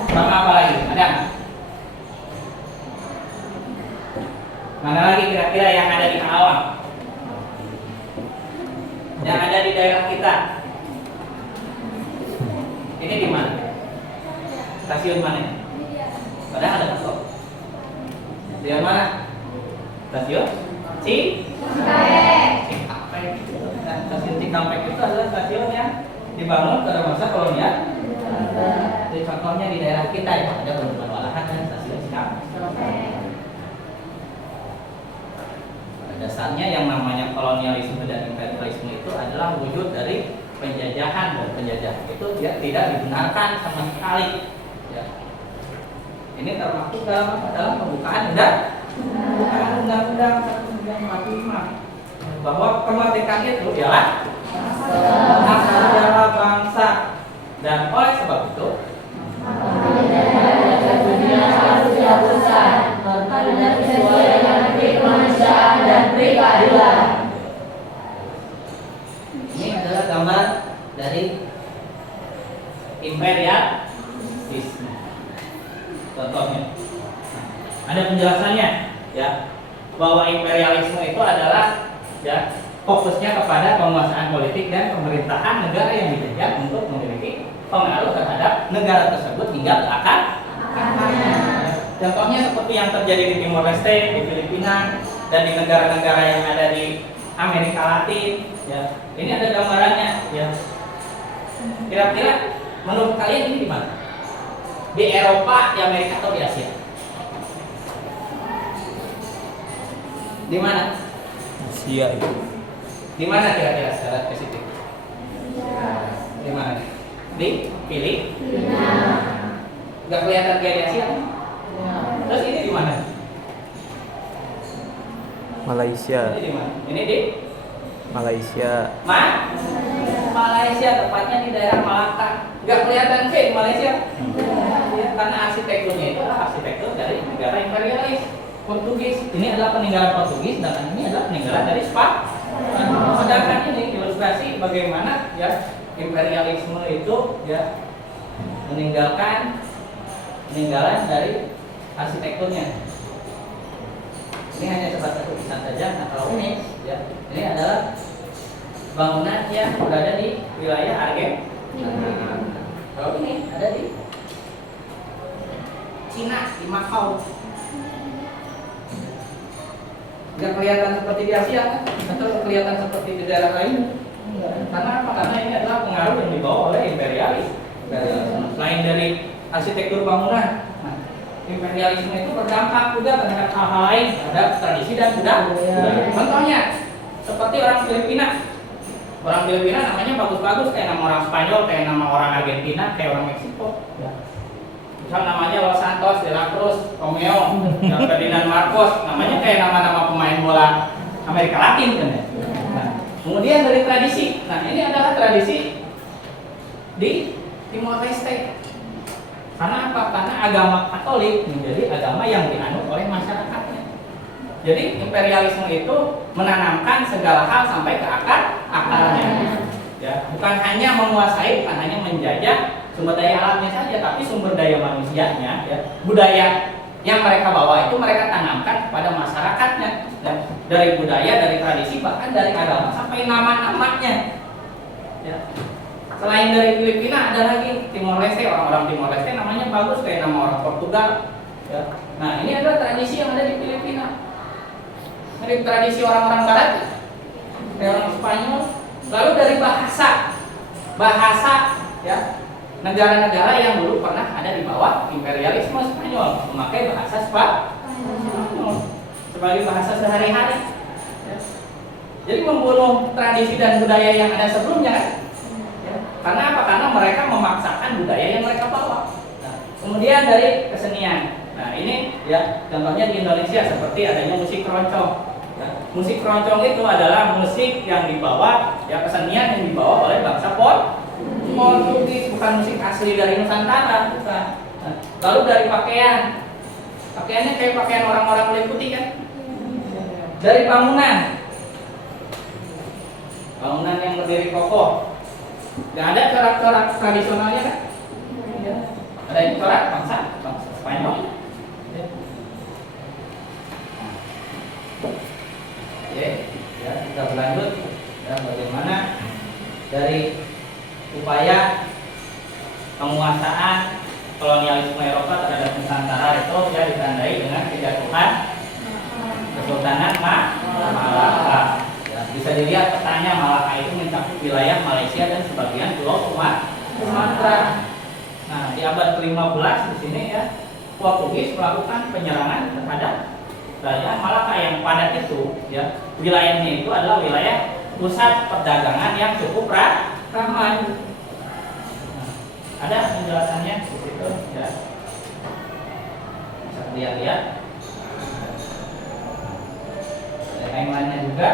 Sama apa lagi? Ada? Mana lagi kira-kira yang ada di Karawang? Yang ada di daerah kita? Ini di mana? Stasiun mana? Padahal ada kantor. Di mana? Stasiun Cikampek. Nah, stasiun Cikampek itu adalah stasiun yang dibangun pada masa kolonial. Jadi contohnya di daerah kita ya ada Bendungan Walahan dan stasiun Cikampek. Pada dasarnya yang namanya kolonialisme dan imperialisme itu adalah wujud dari penjajahan, dan penjajahan itu tidak dibenarkan sama sekali. Ya. Ini termasuk dalam pembukaan Undang-Undang 1945 bahwa kemerdekaan itu ialah hak segala bangsa, dan oleh sebab itu harus dihapuskan karena sesuai dengan kemanusiaan dan keadilan. Ini adalah gambar dari imperialisme. Contohnya, ada penjelasannya, ya, bahwa imperialisme itu adalah ya fokusnya kepada penguasaan politik dan pemerintahan negara yang dijajah untuk memiliki pengaruh terhadap negara tersebut hingga ke akarnya. Contohnya seperti yang terjadi di Timor Leste, di Filipina, dan di negara-negara yang ada di Amerika Latin. Ya, ini ada gambarannya. Ya, kira-kira menurut kalian ini di mana? Di Eropa, di Amerika, atau di Asia? Di mana? Asia itu. Di mana kira-kira secara spesifik? Di mana? Di Filipina. Gak kelihatan kayak di Asia? Terus ini di mana? Malaysia. Ini di mana? Ini di Malaysia. Malaysia, tepatnya di daerah Malaka. Gak kelihatan kayak di Malaysia? Ya, karena arsitekturnya itu adalah arsitektur dari negara imperialis Portugis. Ini adalah peninggalan Portugis, dan ini adalah peninggalan dari Spanyol. Sedangkan ini ilustrasi bagaimana ya imperialisme itu ya meninggalkan peninggalan dari arsitekturnya. Ini hanya sebatas tulisan saja. Nah, kalau ini ya. Ini adalah bangunan yang berada di wilayah Argentina. Kalau ini ada di Cina, di Macau. Nggak kelihatan seperti di Asia kan? Atau kelihatan seperti di daerah lain? Karena apa? Karena ini adalah pengaruh yang dibawa oleh imperialis. Selain dari arsitektur bangunan, nah, imperialisme itu berdampak juga terhadap hal-hal lain, terhadap tradisi dan budaya. Contohnya, seperti orang Filipina. Orang Filipina namanya bagus-bagus, kayak nama orang Spanyol, kayak nama orang Argentina, kayak orang Meksiko. Misal namanya Los Santos, De La Cruz, Romeo, Ferdinand Marcos, namanya kayak nama-nama pemain bola Amerika Latin kan ya. Nah, kemudian dari tradisi, nah ini adalah tradisi di Timor Leste. Karena apa? Karena agama Katolik menjadi agama yang dianut oleh masyarakatnya. Jadi imperialisme itu menanamkan segala hal sampai ke akarnya. Ya, bukan hanya menguasai, bukan hanya menjajah sumber daya alamnya saja, tapi sumber daya manusianya, ya, budaya yang mereka bawa itu mereka tanamkan kepada masyarakatnya. Ya, dari budaya, dari tradisi, bahkan dari agama sampai nama-namanya. Ya. Selain dari Filipina ada lagi Timor Leste, orang-orang Timor Leste namanya bagus kayak nama orang Portugal. Ya. Nah ini adalah tradisi yang ada di Filipina. Dari tradisi orang-orang Barat, kayak orang Spanyol. Lalu dari bahasa, ya, negara-negara yang dulu pernah ada di bawah imperialisme Spanyol memakai bahasa Spanyol sebagai bahasa sehari-hari. Ya. Jadi membunuh tradisi dan budaya yang ada sebelumnya kan? Karena apa? Karena mereka memaksakan budaya yang mereka bawa. Nah, kemudian dari kesenian. Nah ini ya contohnya di Indonesia seperti adanya musik keroncong. Ya, musik keroncong itu adalah musik yang dibawa, ya kesenian yang dibawa oleh bangsa Portugis, bukan musik asli dari Nusantara, bukan. Nah, lalu dari pakaian, pakaiannya kayak pakaian orang-orang kulit putih kan? Dari bangunan yang berdiri kokoh. Gak ada corak-corak tradisionalnya kan? Ada yang corak bangsa Spanyol. Oke, ya kita berlanjut. Ya, bagaimana dari upaya penguasaan kolonialisme Eropa terhadap Nusantara itu ya ditandai dengan kejatuhan Kesultanan Malaka. Bisa dilihat petanya Malaka itu mencakup wilayah Malaysia dan sebagian pulau Sumatera. Nah, di abad ke-15 di sini ya Portugis melakukan penyerangan terhadap kerajaan Malaka yang pada itu ya wilayahnya itu adalah wilayah pusat perdagangan yang cukup ramai. Nah, ada penjelasannya di situ ya. Bisa lihat-lihat. Ada timeline-nya juga.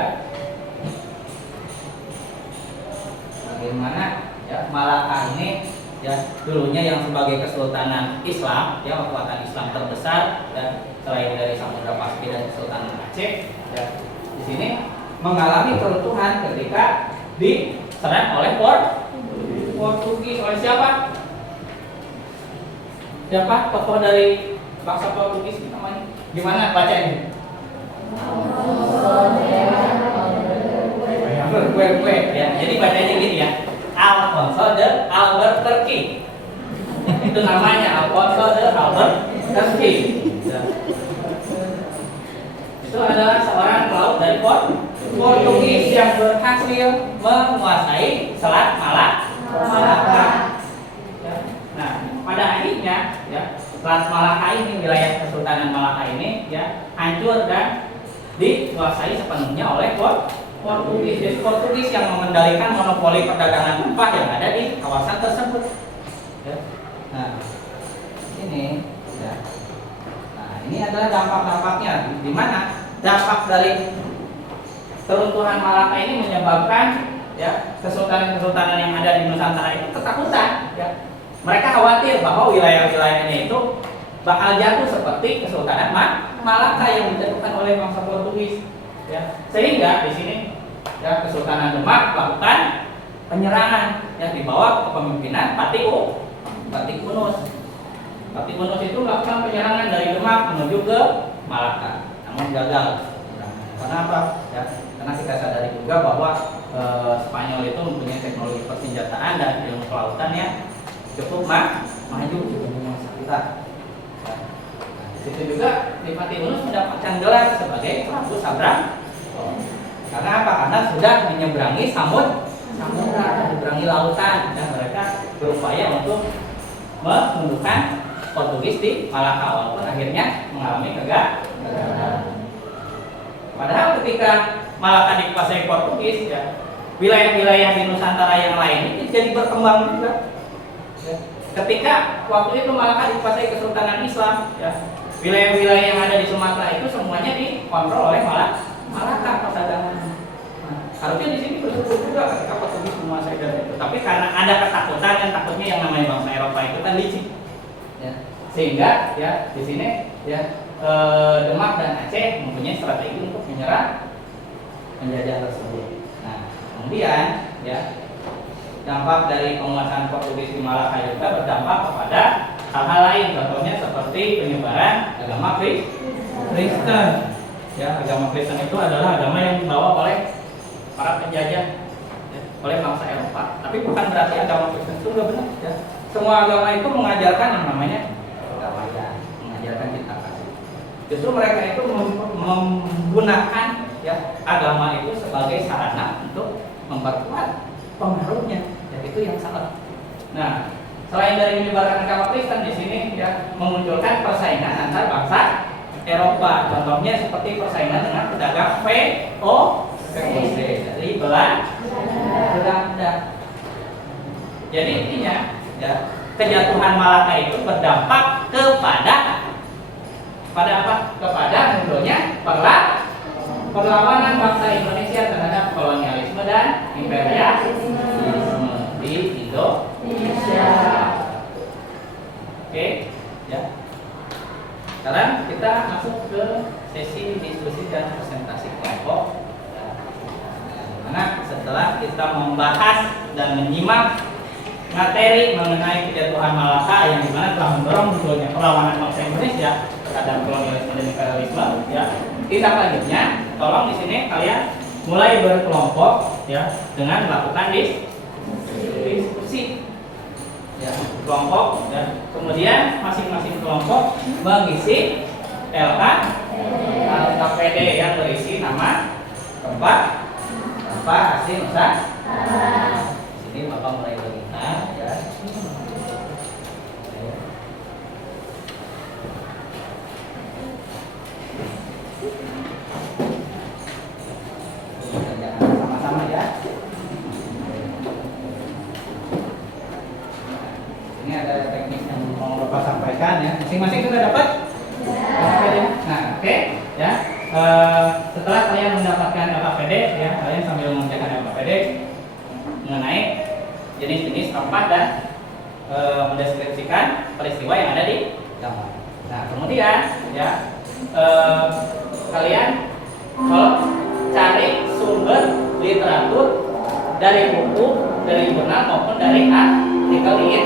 Bagaimana ya Malaka ini ya dulunya yang sebagai kesultanan Islam ya kekuatan Islam terbesar dan selain dari Samudra Pasifik dan Kesultanan Aceh ya di sini mengalami keruntuhan ketika diserang oleh Portugis. Oleh siapa? Siapa tokoh dari bangsa Portugis namanya? Gimana baca ini? Gue ya. Jadi bacanya gini ya. Alfonso de Albuquerque. Itu namanya Alfonso de Albuquerque. Ya. Itu adalah seorang pelaut dari Portugis yang berhasil menguasai Selat Malaka. Ya. Nah, pada akhirnya ya Selat Malaka ini, wilayah Kesultanan Malaka ini ya hancur dan dikuasai sepenuhnya oleh Portugis. Jadi Portugis yang mengendalikan monopoli perdagangan rempah yang ada di kawasan tersebut. Ya. Nah, ini ya. Nah, ini adalah dampak-dampaknya. Di mana dampak dari keruntuhan Malaka ini menyebabkan ya kesultanan-kesultanan yang ada di Nusantara itu ketakutan. Ya. Mereka khawatir bahwa wilayah-wilayahnya itu bakal jatuh seperti Kesultanan Malaka yang dijatuhkan oleh bangsa Portugis. Ya, sehingga di sini ya Kesultanan Demak melakukan penyerangan yang dibawa kepemimpinan Patih Unus. Patih Unus itu melakukan penyerangan dari Demak menuju ke Malaka, namun gagal. Karena apa? Ya, Karena kita sadari juga bahwa Spanyol itu mempunyai teknologi persenjataan dan ilmu kelautan yang cukup maju dibanding masa kita. Ya. Nah, di situ juga Tripati Yunus mendapatkan gelar sebagai pelaku sabra. Karena apa? Karena sudah menyeberangi samudra, menyeberangi lautan, dan mereka berupaya untuk menundukkan Portugis di Malaka, walaupun akhirnya mengalami kegagalan. Padahal ketika Malaka dikuasai Portugis, ya, wilayah-wilayah di Nusantara yang lain ini jadi berkembang juga. Ya. Ketika waktu itu Malaka dikuasai Kesultanan Islam, ya, wilayah-wilayah yang ada di Sumatera itu semuanya dikontrol oleh Malaka perdagangan. Nah, harusnya di sini bersyukur juga ketika Portugis menguasai dan itu. Tapi karena ada ketakutan, yang takutnya yang namanya bangsa Eropa itu kan licik, ya. Sehingga ya di sini ya Demak dan Aceh mempunyai strategi untuk menyerang penjajah tersebut. Nah, kemudian ya dampak dari penguasaan Portugis di Malaka juga berdampak kepada hal-hal lain, contohnya seperti penyebaran agama Kristen. Ya, agama Kristen itu adalah agama yang dibawa oleh para penjajah, ya, oleh bangsa Eropa. Tapi bukan berarti agama Kristen itu nggak benar. Ya. Semua agama itu mengajarkan yang namanya kedamaian, mengajarkan cinta kasih. Justru mereka itu menggunakan ya agama itu sebagai sarana untuk memperkuat pengaruhnya, dan itu yang salah. Nah, selain dari menyebarkan agama Kristen, di sini ya memunculkan persaingan antar bangsa Eropa. Contohnya seperti persaingan dengan pedagang VOC dari Belanda. Jadi intinya ya kejatuhan Malaka itu berdampak kepada apa? Kepada munculnya perlawanan bangsa Indonesia terhadap kolonialisme dan imperialisme di Indonesia. Oke, ya. Sekarang kita masuk ke sesi diskusi dan presentasi kelompok. Dimana setelah kita membahas dan menyimak materi mengenai kejatuhan Malaka yang dimana telah mendorong munculnya perlawanan bangsa Indonesia terhadap kolonialisme dan imperialisme, ya. Tindak lanjutnya, tolong di sini kalian mulai berkelompok ya dengan melakukan diskusi. Ya, kelompok ya. Kemudian masing-masing kelompok mengisi LKPD yang berisi nama, tempat, asli, nusa. Di sini Bapak mulai berbincang ya. Sama-sama ya. Ini ada teknik yang mau Bapak sampaikan ya. Masing-masing sudah dapat? Ya. Nah, oke ya. Setelah kalian mendapatkan LKPD ya, kalian sambil mengerjakan LKPD mengenai jenis-jenis tempat dan mendeskripsikan peristiwa yang ada di gambar. Nah, kemudian ya kalian kalau cari sumber literatur dari buku, dari jurnal maupun dari artikel ini,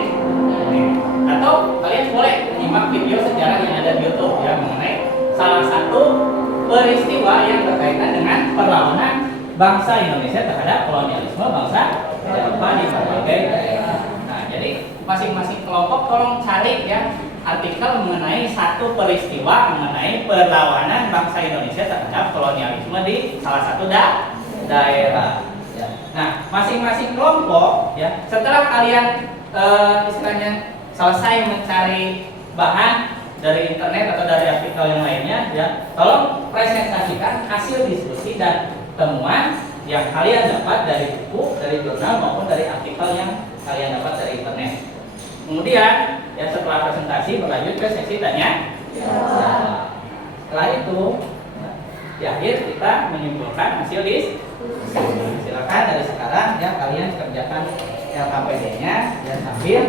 atau kalian boleh menyimak video sejarah yang ada di YouTube ya mengenai salah satu peristiwa yang berkaitan dengan perlawanan bangsa Indonesia terhadap kolonialisme bangsa Eropa di berbagai daerah. Nah, jadi masing-masing kelompok tolong cari ya artikel mengenai satu peristiwa mengenai perlawanan bangsa Indonesia terhadap kolonialisme di salah satu daerah. Ya. Nah, masing-masing kelompok ya setelah kalian istilahnya selesai mencari bahan dari internet atau dari artikel yang lainnya ya, tolong presentasikan hasil diskusi dan temuan yang kalian dapat dari buku, dari jurnal maupun dari artikel yang kalian dapat dari internet. Kemudian ya setelah presentasi berlanjut ke sesi tanya jawab. Setelah itu ya, di akhir kita menyimpulkan hasil diskusi. Silakan dari sekarang ya kalian kerjakan LKPD-nya ya sambil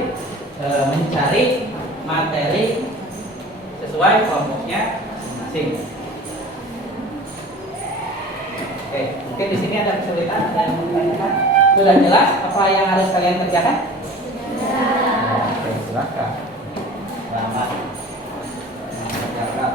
mencari materi sesuai kelompoknya masing-masing. Oke, mungkin di sini ada kesulitan, ada yang mau ditanyakan? Sudah jelas apa yang harus kalian kerjakan? Oke, silakan. Selamat. Mengerjakan.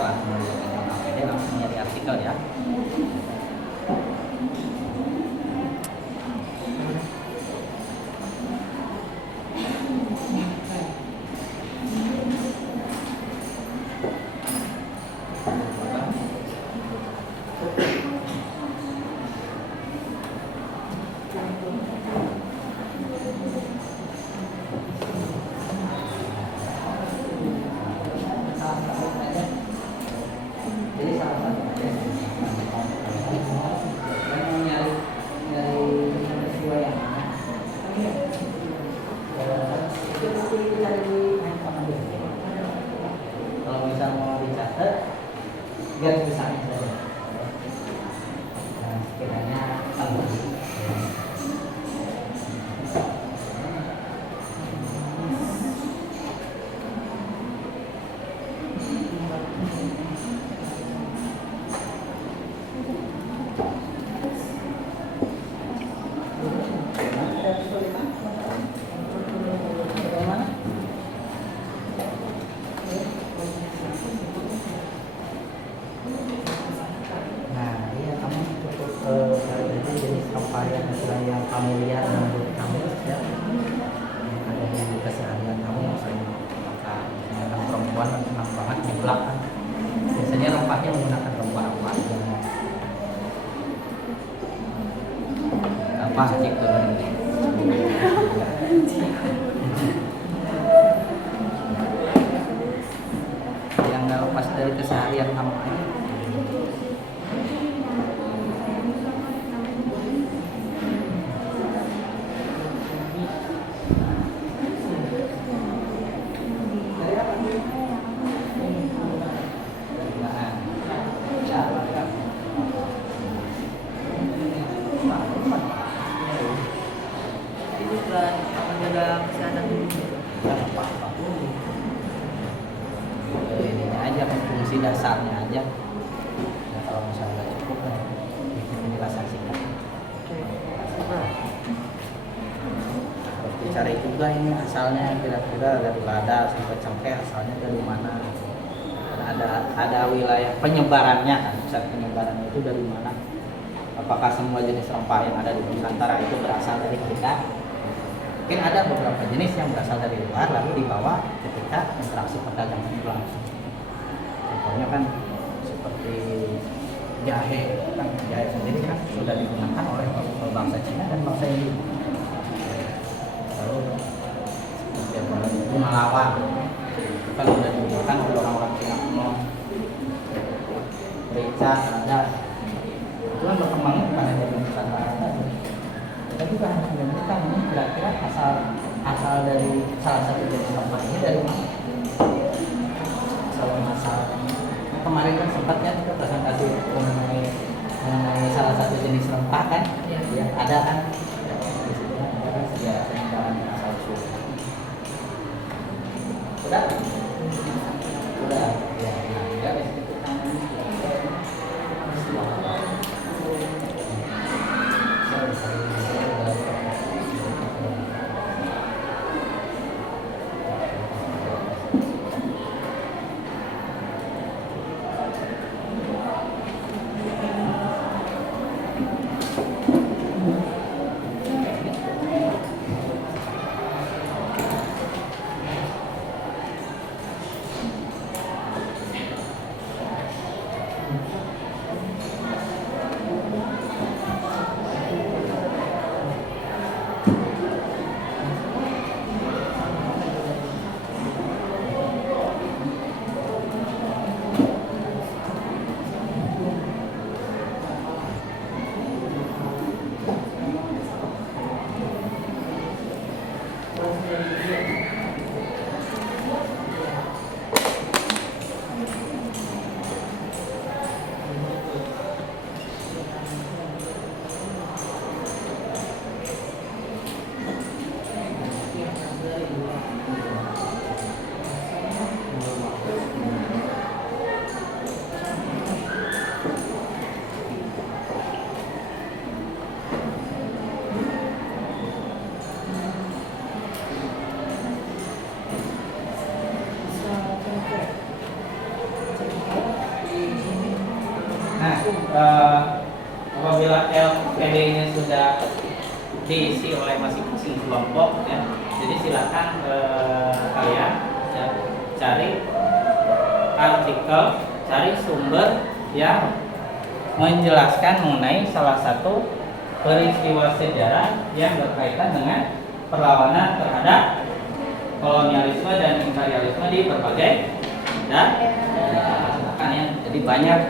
setelah menunjukkan APD langsung nyari artikel ya. Jadi salah satu yang nyari peristiwa yang mana? Itu dari handphone aja. Kalau bisa mau dicatat, biar tulisannya saja. Nah, sekiranya tambah. Nah, iya kamu cukup jadi jenis rempah-rempah yang kamu lihat menurut kamu ya, yang ada di keseharian kamu misalnya apakah misalnya perempuan senang banget nyeblak kan, biasanya rempahnya menggunakan rempah apa aja? Apa cik turun ini? Yang nggak lepas dari keseharian kamu aja. Ini bukan menjaga kesehatan tubuh. Ini aja kan fungsi dasarnya aja. Nah, kalau misalnya nggak cukup kan bikin penjelasan singkat. Harus dicari juga ini asalnya kira-kira dari lada sampai cengkeh asalnya dari mana. Dan ada wilayah penyebarannya kan, pusat penyebarannya itu dari mana. Apakah semua jenis rempah yang ada di Nusantara itu berasal dari kita? Mungkin ada beberapa jenis yang berasal dari luar lalu dibawa ketika interaksi perdagangan berlangsung. Contohnya kan seperti jahe, kan jahe sendiri kan sudah digunakan oleh bangsa Cina dan bangsa Hindu. Lalu seperti apa lagi? Bunga lawang itu kan sudah digunakan oleh orang-orang Cina kuno. Merica ada, itu kan berkembangnya bukan hanya di Nusantara saja. Kita juga harus menentukan ini kira-kira asal dari salah satu jenis rempah ini dari mana. Kemarin kan sempat ya kita presentasi mengenai salah satu jenis rempah kan, yang ada kan di situ ada kan sejarah penyebaran asal usul. Sudah, ya, nah, ya di situ Nah, apabila LPD-nya sudah diisi oleh masing-masing kelompok, ya, jadi silakan kalian ya, cari artikel, cari sumber yang menjelaskan mengenai salah satu peristiwa sejarah yang berkaitan dengan perlawanan terhadap kolonialisme dan imperialisme di berbagai daerah. Ya. Jadi banyak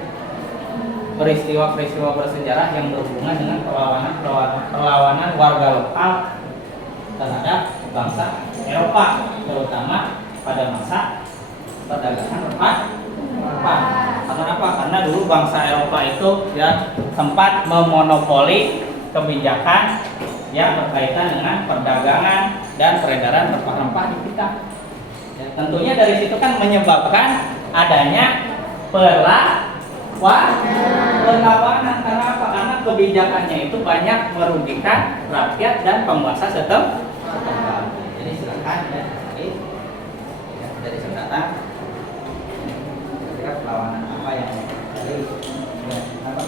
peristiwa-peristiwa bersejarah yang berhubungan dengan perlawanan warga lokal terhadap bangsa Eropa, terutama pada masa perdagangan rempah. Karena apa? Karena dulu bangsa Eropa itu ya sempat memonopoli kebijakan yang berkaitan dengan perdagangan dan peredaran rempah-rempah di kita. Ya, tentunya dari situ kan menyebabkan adanya perlawanan. Karena apa? Karena kebijakannya itu banyak merugikan rakyat dan penguasa setempat. Jadi silakan ya, dari sekarang kira perlawanan apa yang dari apa?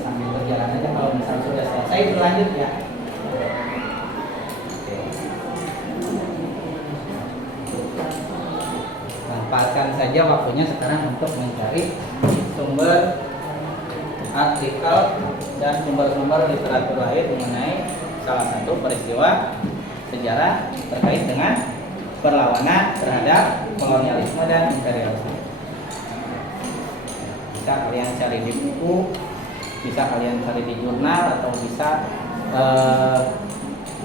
Sambil berjalan aja, kalau misalnya sudah selesai berlanjut ya. Manfaatkan saja waktunya sekarang untuk mencari sumber artikel dan sumber-sumber literatur lain mengenai salah satu peristiwa sejarah terkait dengan perlawanan terhadap kolonialisme dan imperialisme. Bisa kalian cari di buku, bisa kalian cari di jurnal, atau bisa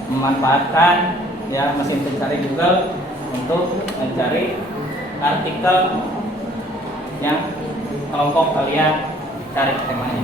memanfaatkan ya mesin pencari Google untuk mencari artikel yang kelompok kalian cari temanya.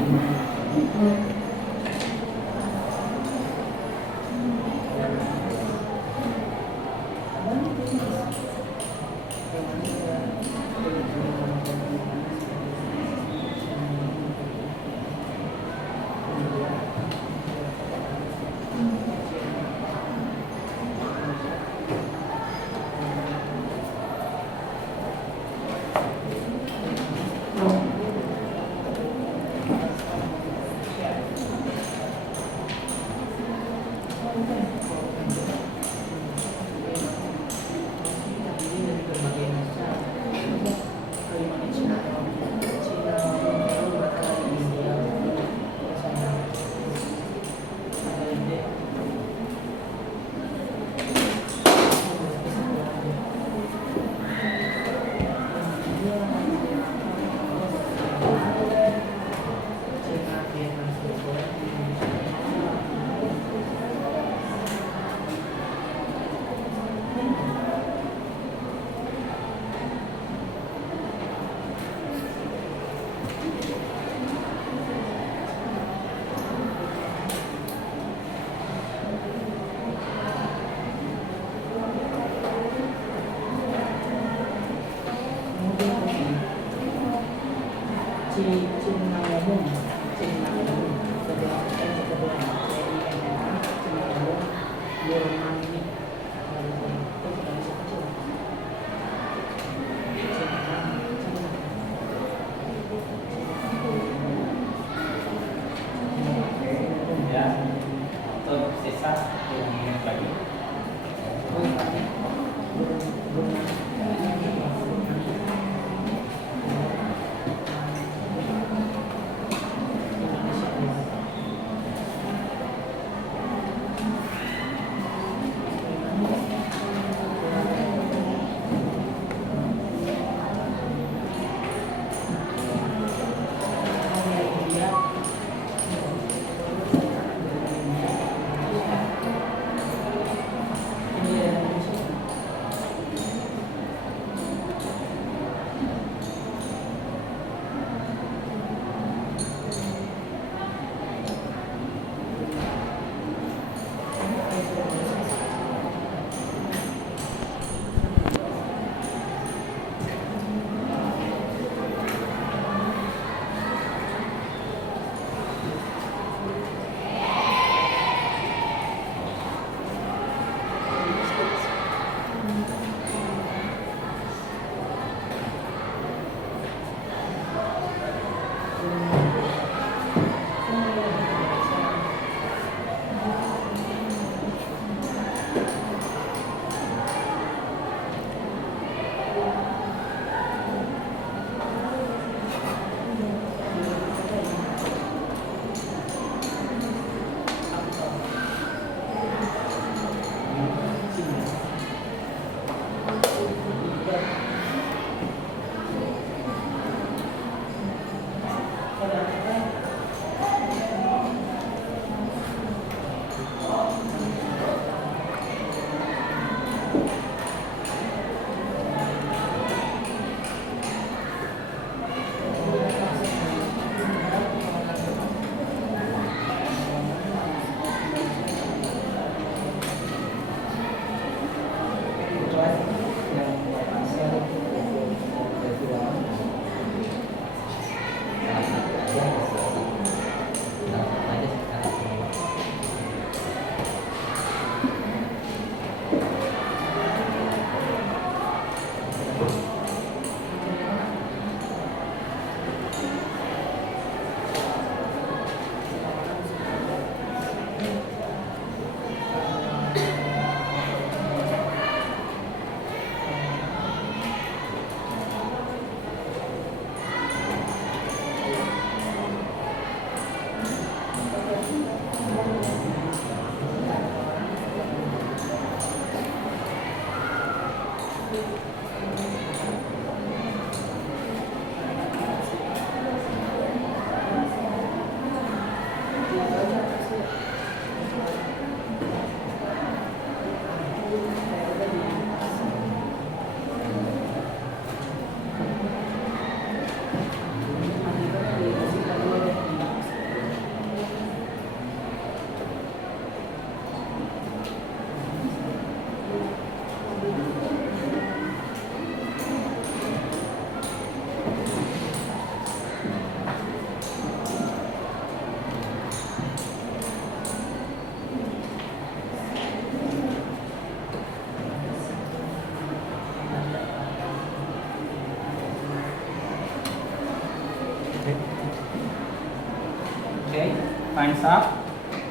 Oke, time's up.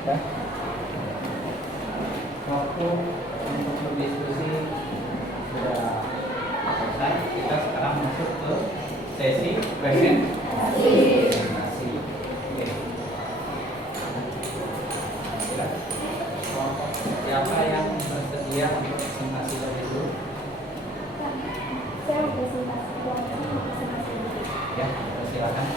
Ya. Waktu untuk berdiskusi sudah selesai. Kita sekarang masuk ke sesi presentasi. Oke. Siapa yang bersedia untuk presentasi dari dulu? Saya mau presentasi. Ya, silakan.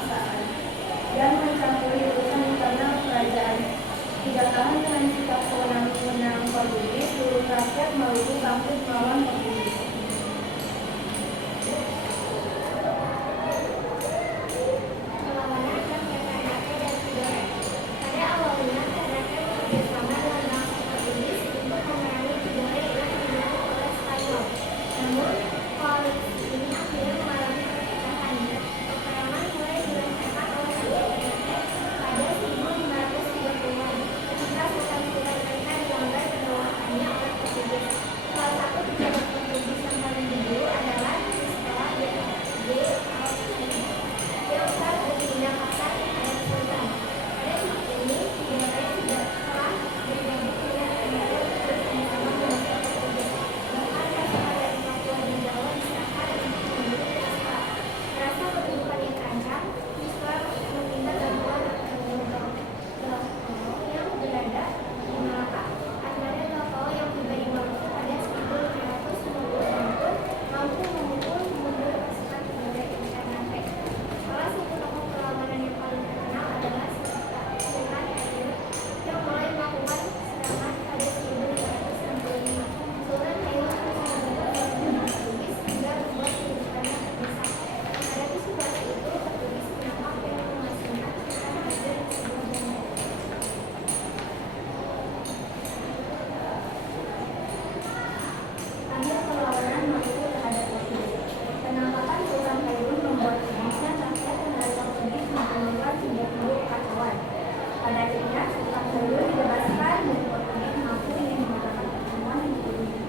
kekuasaan dan mencampuri urusan internal kerajaan. Tidak tahan dengan sikap wewenang-wewenang Portugis, seluruh rakyat Maluku bangkit melawan Portugis. Perlawanan rakyat Ternate dan Tidore. Pada awalnya Ternate bekerjasama dengan bangsa Portugis untuk memerangi Tidore yang didukung oleh Spanyol. Namun, koalisi ini akhirnya mengalami perpecahan. Peperangan mulai dilancarkan oleh rakyat Ternate pada 1530-an ketika sultan-sultan mereka dilanggar kedaulatannya oleh Portugis. Salah satu pejabat Portugis yang paling dulu adalah Cristóvão de Almeida. Dia besar bertindak kasar terhadap sultan. Pada titik ini, Tidore tidak telah bergabung dengan Ternate untuk bersama-sama membela Portugis. Bahkan pasukan dari Papua dan Jawa diserahkan untuk membunuh Cristóvão. Merasa kedudukan yang terancam, Cristóvão meminta bantuan Galvão yang berada di Malaka. Akhirnya Galvão yang tiba di Maluku pada 1550 pun mampu memukul mundur pasukan Tidore dan Ternate. Salah satu tokoh perlawanan yang paling terkenal adalah Sultan Ayyub yang mulai melakukan serangan pada 1565. Sultan Ayyub terus membantu pasukan Portugis hingga membuat kedudukannya terdesak. Menghadapi situasi itu, Portugis menangkap dan mengasingkan Sultan Ayyub di sebuah bandar. Akhir perlawanan Maluku terhadap Portugis. Penangkapan Sultan Ayyub membuat sedihnya rakyat terhadap Portugis menimbulkan sebuah kekacauan. Pada akhirnya Sultan Ayyub dibebaskan dan Portugis mampu ingin mengadakan pertemuan yang sebelumnya.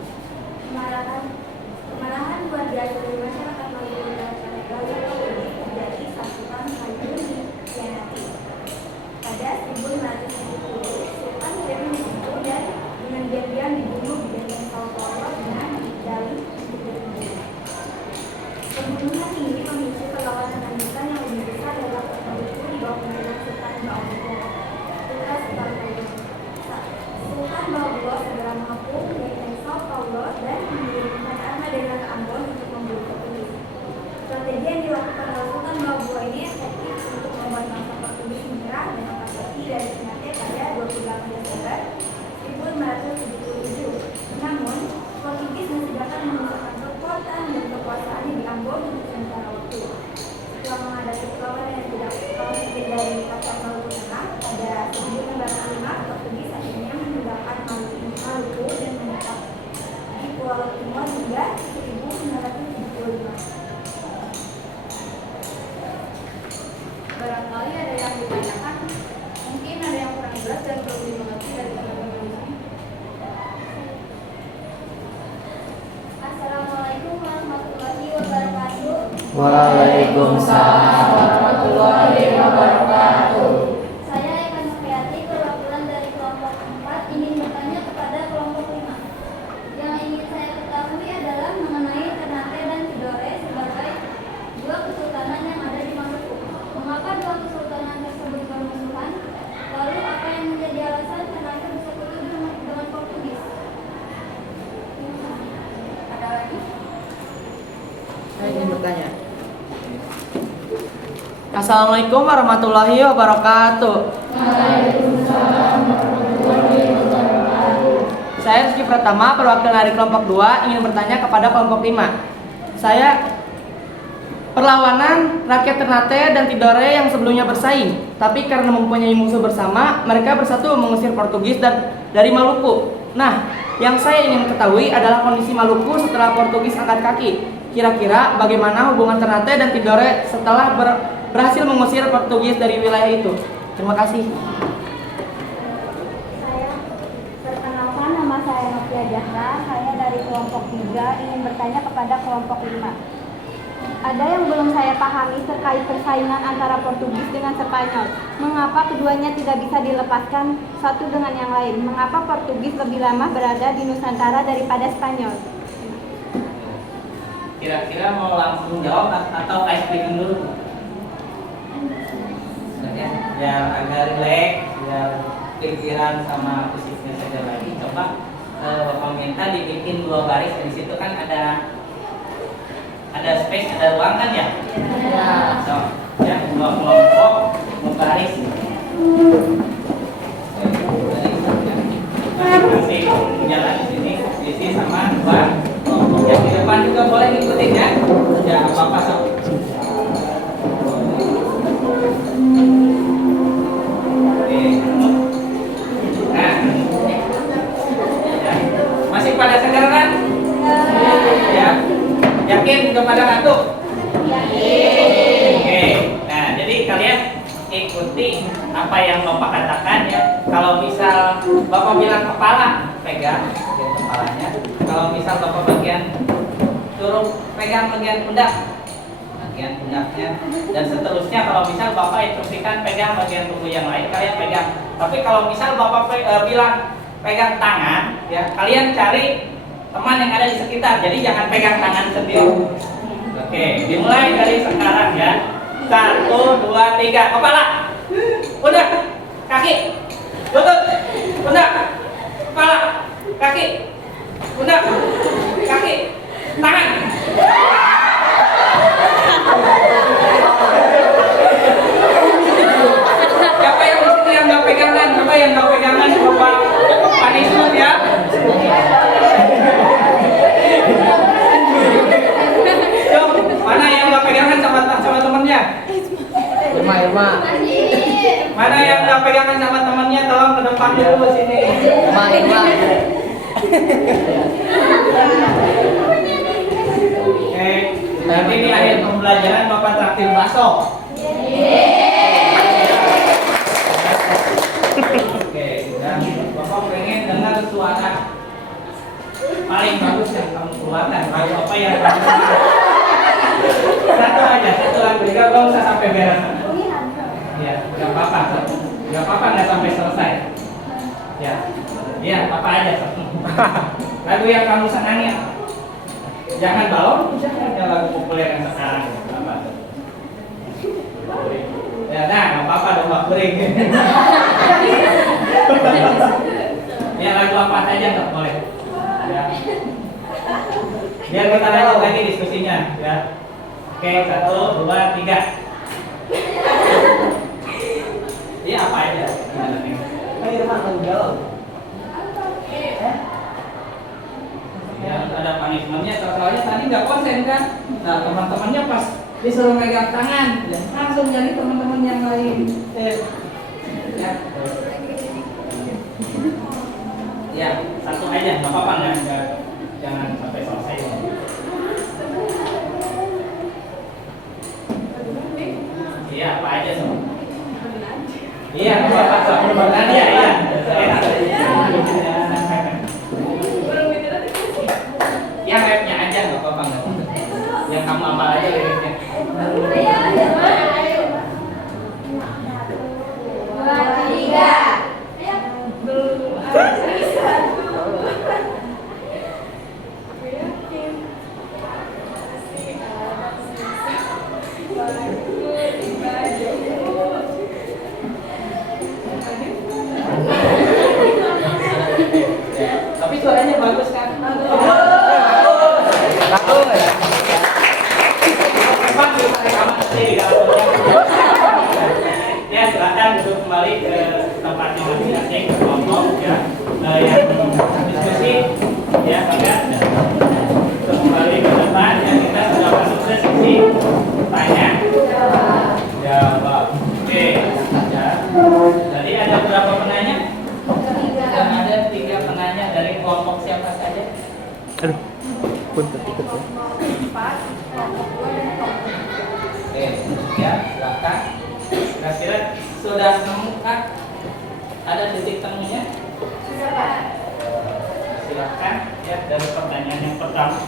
Kemarahan luar biasa dari masyarakat Maluku dan Portugis terjadi saat Sultan Ayyub dikhianati. Pada 1570, Sultan Ayyub dibunuh dan dengan diam-diam dibunuh di Benteng Sao Paulo dengan dalih untuk dibunuh. Pembunuhan ini memicu perlawanan lanjutan yang lebih besar dalam Maluku di bawah pimpinan Sultan Baubulo, putra Sultan Ayyub. Sultan Baubulo segera mengepung Benteng Sao Paulo dan mengirimkan armada ke Ambon untuk memburu Portugis. Strategi yang dilakukan oleh Sultan Baubulo ini efektif untuk membuat bangsa Portugis menyerah dan angkat topi dari Ternate pada 28 Desember 1577. Namun, Portugis masih dapat memusatkan kekuatan dan kekuasaannya di Ambon untuk sementara waktu. Setelah menghadapi perlawanan yang tidak sedikit dari rakyat Maluku Tengah, pada 1605 Portugis akhirnya meninggalkan Maluku dan menetap di Pulau Timor hingga 1975. Barangkali ada yang ditanyakan, mungkin ada yang kurang jelas dan belum dimengerti dari teman-teman di sini. Assalamualaikum warahmatullahi wabarakatuh. Waalaikumsalam warahmatullahi wabarakatuh. Saya Eka Nurhayati, perwakilan dari kelompok 4 ingin bertanya kepada kelompok 5. Yang ingin saya ketahui adalah mengenai Ternate dan Tidore sebagai dua kesultanan yang ada di Maluku. Mengapa dua kesultanan tersebut bermusuhan? Lalu apa yang menjadi alasan Ternate bersekutu dengan Portugis? Ada lagi? Saya ingin bertanya. Assalamualaikum warahmatullahi wabarakatuh. Saya Rizky Pratama, perwakilan dari kelompok 2 ingin bertanya kepada kelompok 5. Perlawanan rakyat Ternate dan Tidore yang sebelumnya bersaing, tapi karena mempunyai musuh bersama, mereka bersatu mengusir Portugis dari Maluku. Nah, yang saya ingin ketahui adalah kondisi Maluku setelah Portugis angkat kaki. Kira-kira bagaimana hubungan Ternate dan Tidore setelah berhasil mengusir Portugis dari wilayah itu? Terima kasih. Perkenalkan, nama saya Novia Jahra. Saya dari kelompok 3 ingin bertanya kepada kelompok 5. Ada yang belum saya pahami terkait persaingan antara Portugis dengan Spanyol. Mengapa keduanya tidak bisa dilepaskan satu dengan yang lain? Mengapa Portugis lebih lama berada di Nusantara daripada Spanyol? Kira-kira mau langsung jawab atau explain dulu? Biar agak rileks, biar pikiran sama fisiknya saja lagi. Coba Bapak minta dibikin 2 baris. Di situ kan ada space, ada ruang kan ya? Ya. So, ya, dua kelompok mubaris. Masing-masing jalan di sini, isi sama dua kelompok. Yang di depan juga boleh ngikutin ya. Ya apa-apa sob. Oke. Nah, ya. Masih pada segar kan? Ya. Yakin udah pada ngantuk? Oke. Nah, jadi kalian ikuti apa yang Bapak katakan ya. Kalau misal Bapak bilang kepala, pegang bagian kepalanya. Kalau misal Bapak suruh pegang bagian pundak, bagian pundaknya. Dan seterusnya kalau misal Bapak instruksikan pegang bagian tubuh yang lain, kalian pegang. Tapi kalau misal Bapak bilang pegang tangan, ya kalian cari teman yang ada di sekitar. Jadi jangan pegang tangan sendiri. Oke, dimulai dari sekarang ya. 1, 2, 3. Kepala, pundak, kaki, lutut, pundak, kepala, kaki, pundak, kaki, tangan. Siapa yang di sini yang nggak pegangan? Coba yang nggak pegangan, coba punishment ya. Mana yang nggak pegangan sama temennya? Irma. Mana yang nggak pegangan sama temennya? Tolong ke depan dulu sini. Irma. Oke, nanti ini akhir pembelajaran Bapak traktir bakso. Oke, dan Bapak pengen dengar suara paling bagus yang kamu keluarkan. Lagu apa yang kamu suka? Satu aja, satu lagu. Gak usah sampai beres. Ya, nggak apa-apa nggak sampai selesai. Ya, apa aja. Lagu yang kamu senangi. Jangan balon, jangan lagu populer yang sekarang. Apa tuh? Ya, nah, nggak apa-apa dong Mbak Kuring. Ya, lagu apa saja nggak boleh. Ya. Biar kita lanjut lagi diskusinya. Ya. Oke, 1, 2, 3. Iya apa aja? Ya, ada punishmentnya. Soalnya tadi nggak konsen kan? Nah, teman-temannya pas disuruh megang tangan, langsung jadi teman-teman yang lain. Ya. Ya, satu aja, nggak apa-apa nggak, jangan sampai selesai. Iya, apa aja sob? Iya, apa sob? Nadia, iya. Ya rapnya aja nggak apa-apa nggak. Yang kamu hafal aja liriknya. Tapi suaranya bagus kan? Ya, silakan duduk kembali ke tempatnya masing-masing, kelompok ya. Yang diskusi ya, kalian kembali ke depan ya. Kita sudah masuk ke sesi tanya jawab. Oke, ya. Jadi ada berapa penanya? Dan ada 3 penanya dari kelompok siapa saja? Aduh, punten ikut ya. Oke, ya, silakan. Kira-kira sudah nemu kan? Ada titik temunya? Silakan ya, dari pertanyaan yang pertama.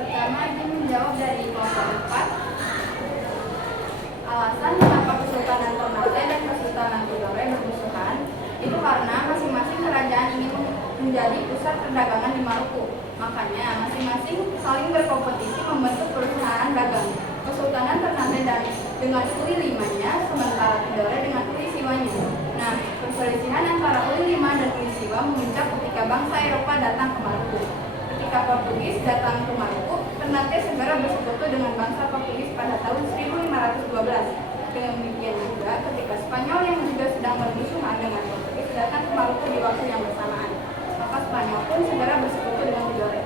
Pertama, dia menjawab dari kelompok 4. Alasan mengapa Kesultanan Ternate dan Kesultanan Tidore bermusuhan itu karena masing-masing kerajaan ingin menjadi pusat perdagangan di Maluku. Makanya masing-masing saling berkompetisi membentuk perusahaan dagang. Kesultanan Ternate dengan Uli Limanya, sementara Tidore dengan Uli Siwanya. Nah, perselisihan antara Uli Lima dan Uli Siwa memuncak ketika bangsa Eropa datang ke Maluku. Ketika Portugis datang ke Maluku, Ternate segera bersekutu dengan bangsa Portugis pada tahun 1512. demikian juga ketika Spanyol yang juga sedang bermusuhan dengan Portugis datang ke Maluku di waktu yang bersamaan, maka Spanyol pun segera bersekutu dengan Tidore.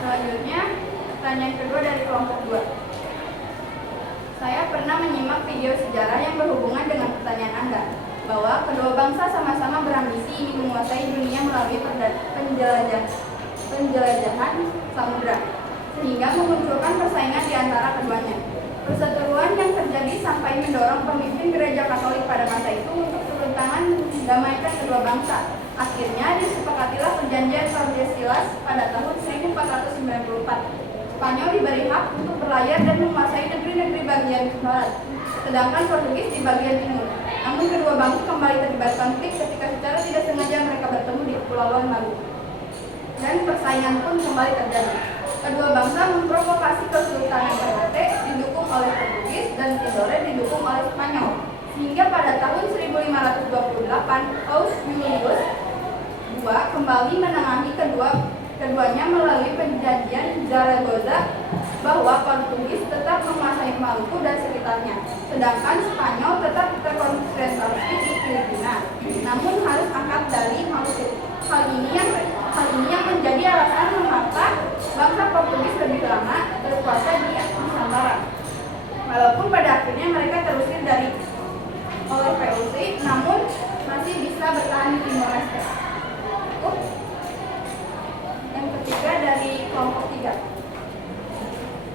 Selanjutnya, pertanyaan kedua dari kelompok 2. Saya pernah menyimak video sejarah yang berhubungan dengan pertanyaan Anda, bahwa kedua bangsa sama-sama berambisi ingin menguasai dunia melalui penjelajahan samudra, sehingga memunculkan persaingan di antara keduanya. Perseteruan yang terjadi sampai mendorong pemimpin gereja Katolik pada masa itu untuk turun tangan mendamaikan kedua bangsa. Akhirnya disepakatilah perjanjian Tordesillas pada tahun 1494. Spanyol diberi hak untuk berlayar dan menguasai negeri-negeri bagian barat, sedangkan Portugis di bagian timur. Namun kedua bangsa kembali terlibat konflik ketika secara tidak sengaja mereka bertemu di Kepulauan Maluku, dan persaingan pun kembali terjadi. Kedua bangsa memprovokasi Kesultanan Ternate didukung oleh Portugis dan Tidore didukung oleh Spanyol, sehingga pada tahun 1528 Paus Julius II kembali menengahi keduanya melalui perjanjian Zaragoza bahwa Portugis tetap menguasai Maluku dan sekitarnya, sedangkan Spanyol tetap terkonsentrasi di Filipina, namun harus angkat dari Maluku. Hal ini yang menjadi alasan mengapa bangsa Portugis lebih lama berkuasa di Nusantara. Walaupun pada akhirnya mereka terusir oleh VOC, namun masih bisa bertahan di Timor Leste. Yang ketiga dari kelompok 3.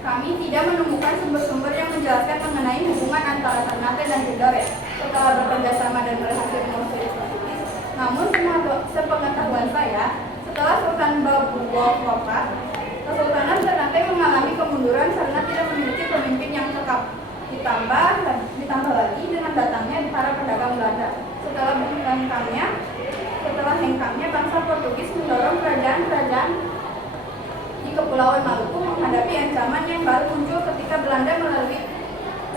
Kami tidak menemukan sumber-sumber yang menjelaskan mengenai hubungan antara Ternate dan Tidore setelah bekerja sama dan berhasil mengusir Portugis. Namun sepengetahuan saya, setelah Sultan Babubov wafat, Kesultanan Ternate mengalami kemunduran karena tidak memiliki pemimpin yang cekap. Ditambah lagi dengan datangnya para pedagang Belanda. Setelah hengkangnya bangsa Portugis mendorong kerajaan-kerajaan di Kepulauan Maluku menghadapi ancaman yang baru muncul ketika Belanda melalui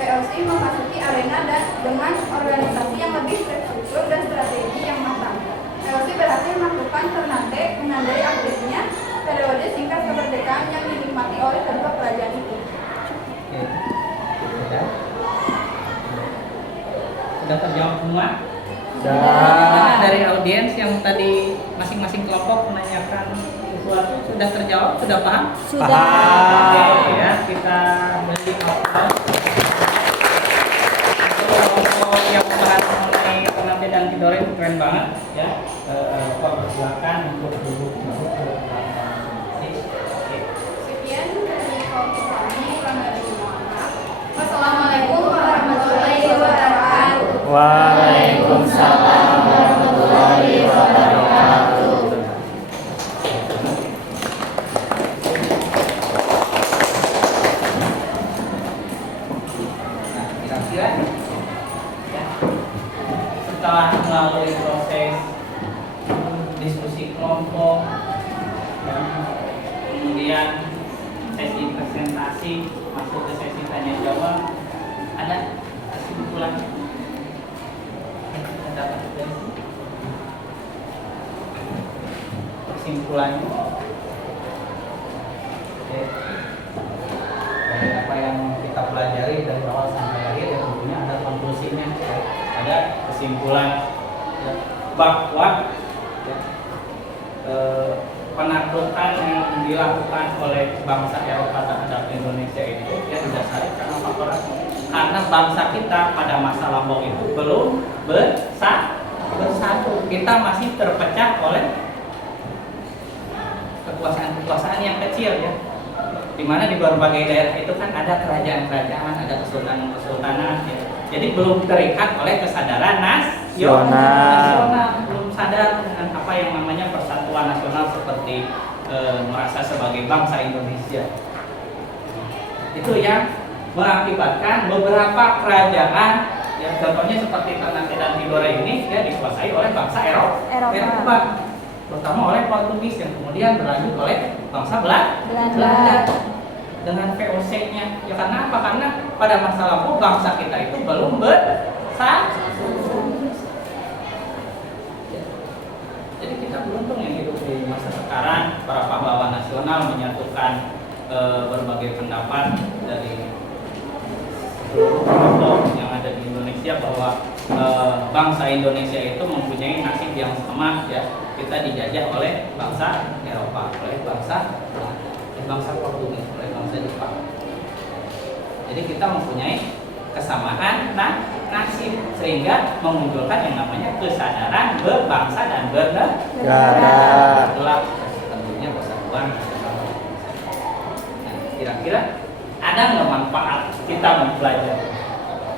VOC memasuki arena dan dengan organisasi yang lebih terstruktur dan strategi yang matang. VOC berhasil melakukan Ternate menandai akhirnya periode singkat kemerdekaan yang dinikmati oleh kedua kerajaan itu. Sudah terjawab semua? Sudah. Dari audiens yang tadi masing-masing kelompok menanyakan sesuatu sudah terjawab, sudah paham? Paham. Oke, ya, kita beri aplaus. Kelompok yang membahas mengenai Ternate dan Tidore itu keren banget, ya. Silakan untuk duduk ke belakang. Sekian dari kelompok kami, kurang lebih mohon maaf. Wassalamualaikum warahmatullahi wabarakatuh. Waalaikumsalam warahmatullahi wabarakatuh. Nah, kira-kira ya, setelah melalui proses diskusi kelompok dan kemudian sesi presentasi masuk ke sesi tanya jawab, ada kesimpulan kesimpulannya oke. Dari apa yang kita pelajari dari awal sampai akhir ya tentunya ada konklusinya ya. Ada kesimpulan ya, bahwa ya, penaklukan yang dilakukan oleh bangsa Eropa terhadap Indonesia itu ya didasari karena faktor karena bangsa kita pada masa lampau itu belum bersatu. Kita masih terpecah oleh kekuasaan-kekuasaan yang kecil ya. Dimana di berbagai daerah itu kan ada kerajaan-kerajaan, ada kesultanan-kesultanan ya. Jadi belum terikat oleh kesadaran nasional, belum sadar dengan apa yang namanya persatuan nasional seperti merasa sebagai bangsa Indonesia. Itu yang mengakibatkan beberapa kerajaan ya contohnya seperti Ternate dan Tidore ini ya dikuasai oleh bangsa Eropa, terutama oleh Portugis yang kemudian berlanjut oleh bangsa Belanda dengan VOC-nya. Ya karena apa? Karena pada masa lalu bangsa kita itu belum bersatu. Jadi kita beruntung yang hidup di masa sekarang para pahlawan nasional menyatukan berbagai pendapat dari seluruh kelompok yang ada di Indonesia bahwa bangsa Indonesia itu mempunyai nasib yang sama ya. Kita dijajah oleh bangsa Eropa, oleh bangsa Portugis, oleh bangsa Jepang. Jadi kita mempunyai kesamaan nasib sehingga memunculkan yang namanya kesadaran berbangsa dan bernegara. Itulah tentunya persatuan. Nah, kira-kira ada nggak manfaat kita mempelajari?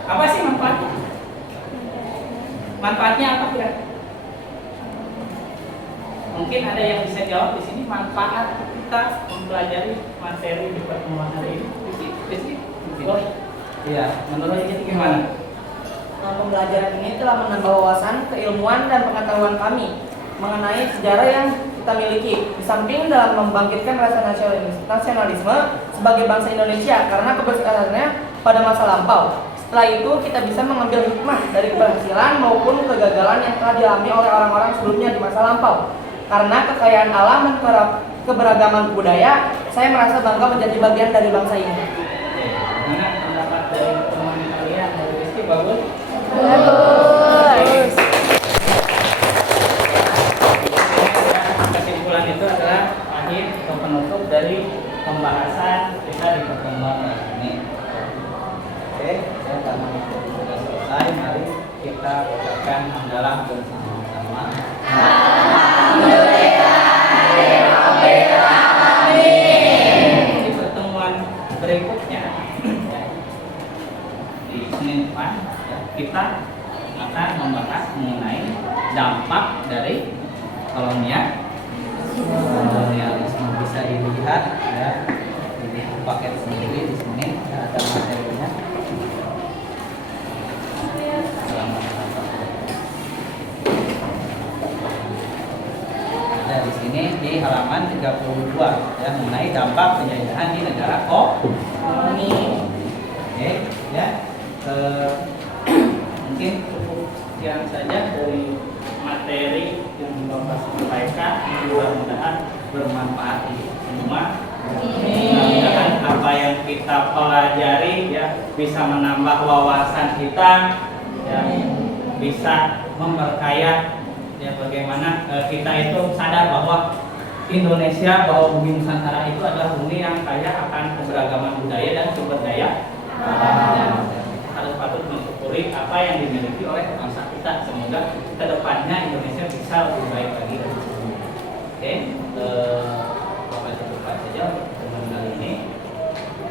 Apa sih manfaatnya? Manfaatnya apa kira? Mungkin ada yang bisa jawab di sini manfaat kita mempelajari materi di pertemuan hari ini. Iya, menurut kita gimana? Pembelajaran ini telah menambah wawasan, keilmuan, dan pengetahuan kami mengenai sejarah yang kita miliki. Di samping dalam membangkitkan rasa nasionalisme sebagai bangsa Indonesia karena kebesarannya pada masa lampau. Setelah itu kita bisa mengambil hikmah dari keberhasilan maupun kegagalan yang telah dialami oleh orang-orang sebelumnya di masa lampau. Karena kekayaan alam dan keberagaman budaya, saya merasa bangga menjadi bagian dari bangsa ini. Gimana pendapat dari teman kalian? Dari Rizky bagus? Bagus. Kesimpulan itu adalah akhir atau penutup dari pembahasan kita di pertemuan kali ini. Oke, ya, karena itu sudah selesai, mari kita ucapkan hamdalah bersama-sama. Di pertemuan berikutnya, ya, di Senin depan, ya, kita akan membahas mengenai dampak dari kolonialisme. Bisa dilihat ya di paket sendiri di sini ya, ada materinya. Selamat datang. Ada di sini di halaman 32 ya mengenai dampak penjajahan di negara koloni. Oke ya. Mungkin cukup sekian saja dari materi yang Bapak sampaikan. Mudah-mudahan bermanfaat di semua. Mudah-mudahan apa yang kita pelajari ya bisa menambah wawasan kita ya, bisa memperkaya ya bagaimana kita itu sadar bahwa Indonesia, bahwa bumi Nusantara itu adalah bumi yang kaya akan keberagaman budaya dan sumber daya alamnya. Harus patut mensyukuri apa yang dimiliki oleh bangsa kita. Semoga kedepannya Indonesia bisa lebih baik lagi dari sebelumnya. Oke, Bapak cukupkan saja untuk pertemuan kali ini.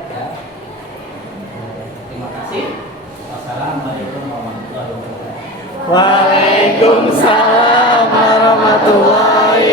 Ya. Terima kasih. Wassalamualaikum warahmatullahi wabarakatuh. Waalaikumsalam warahmatullahi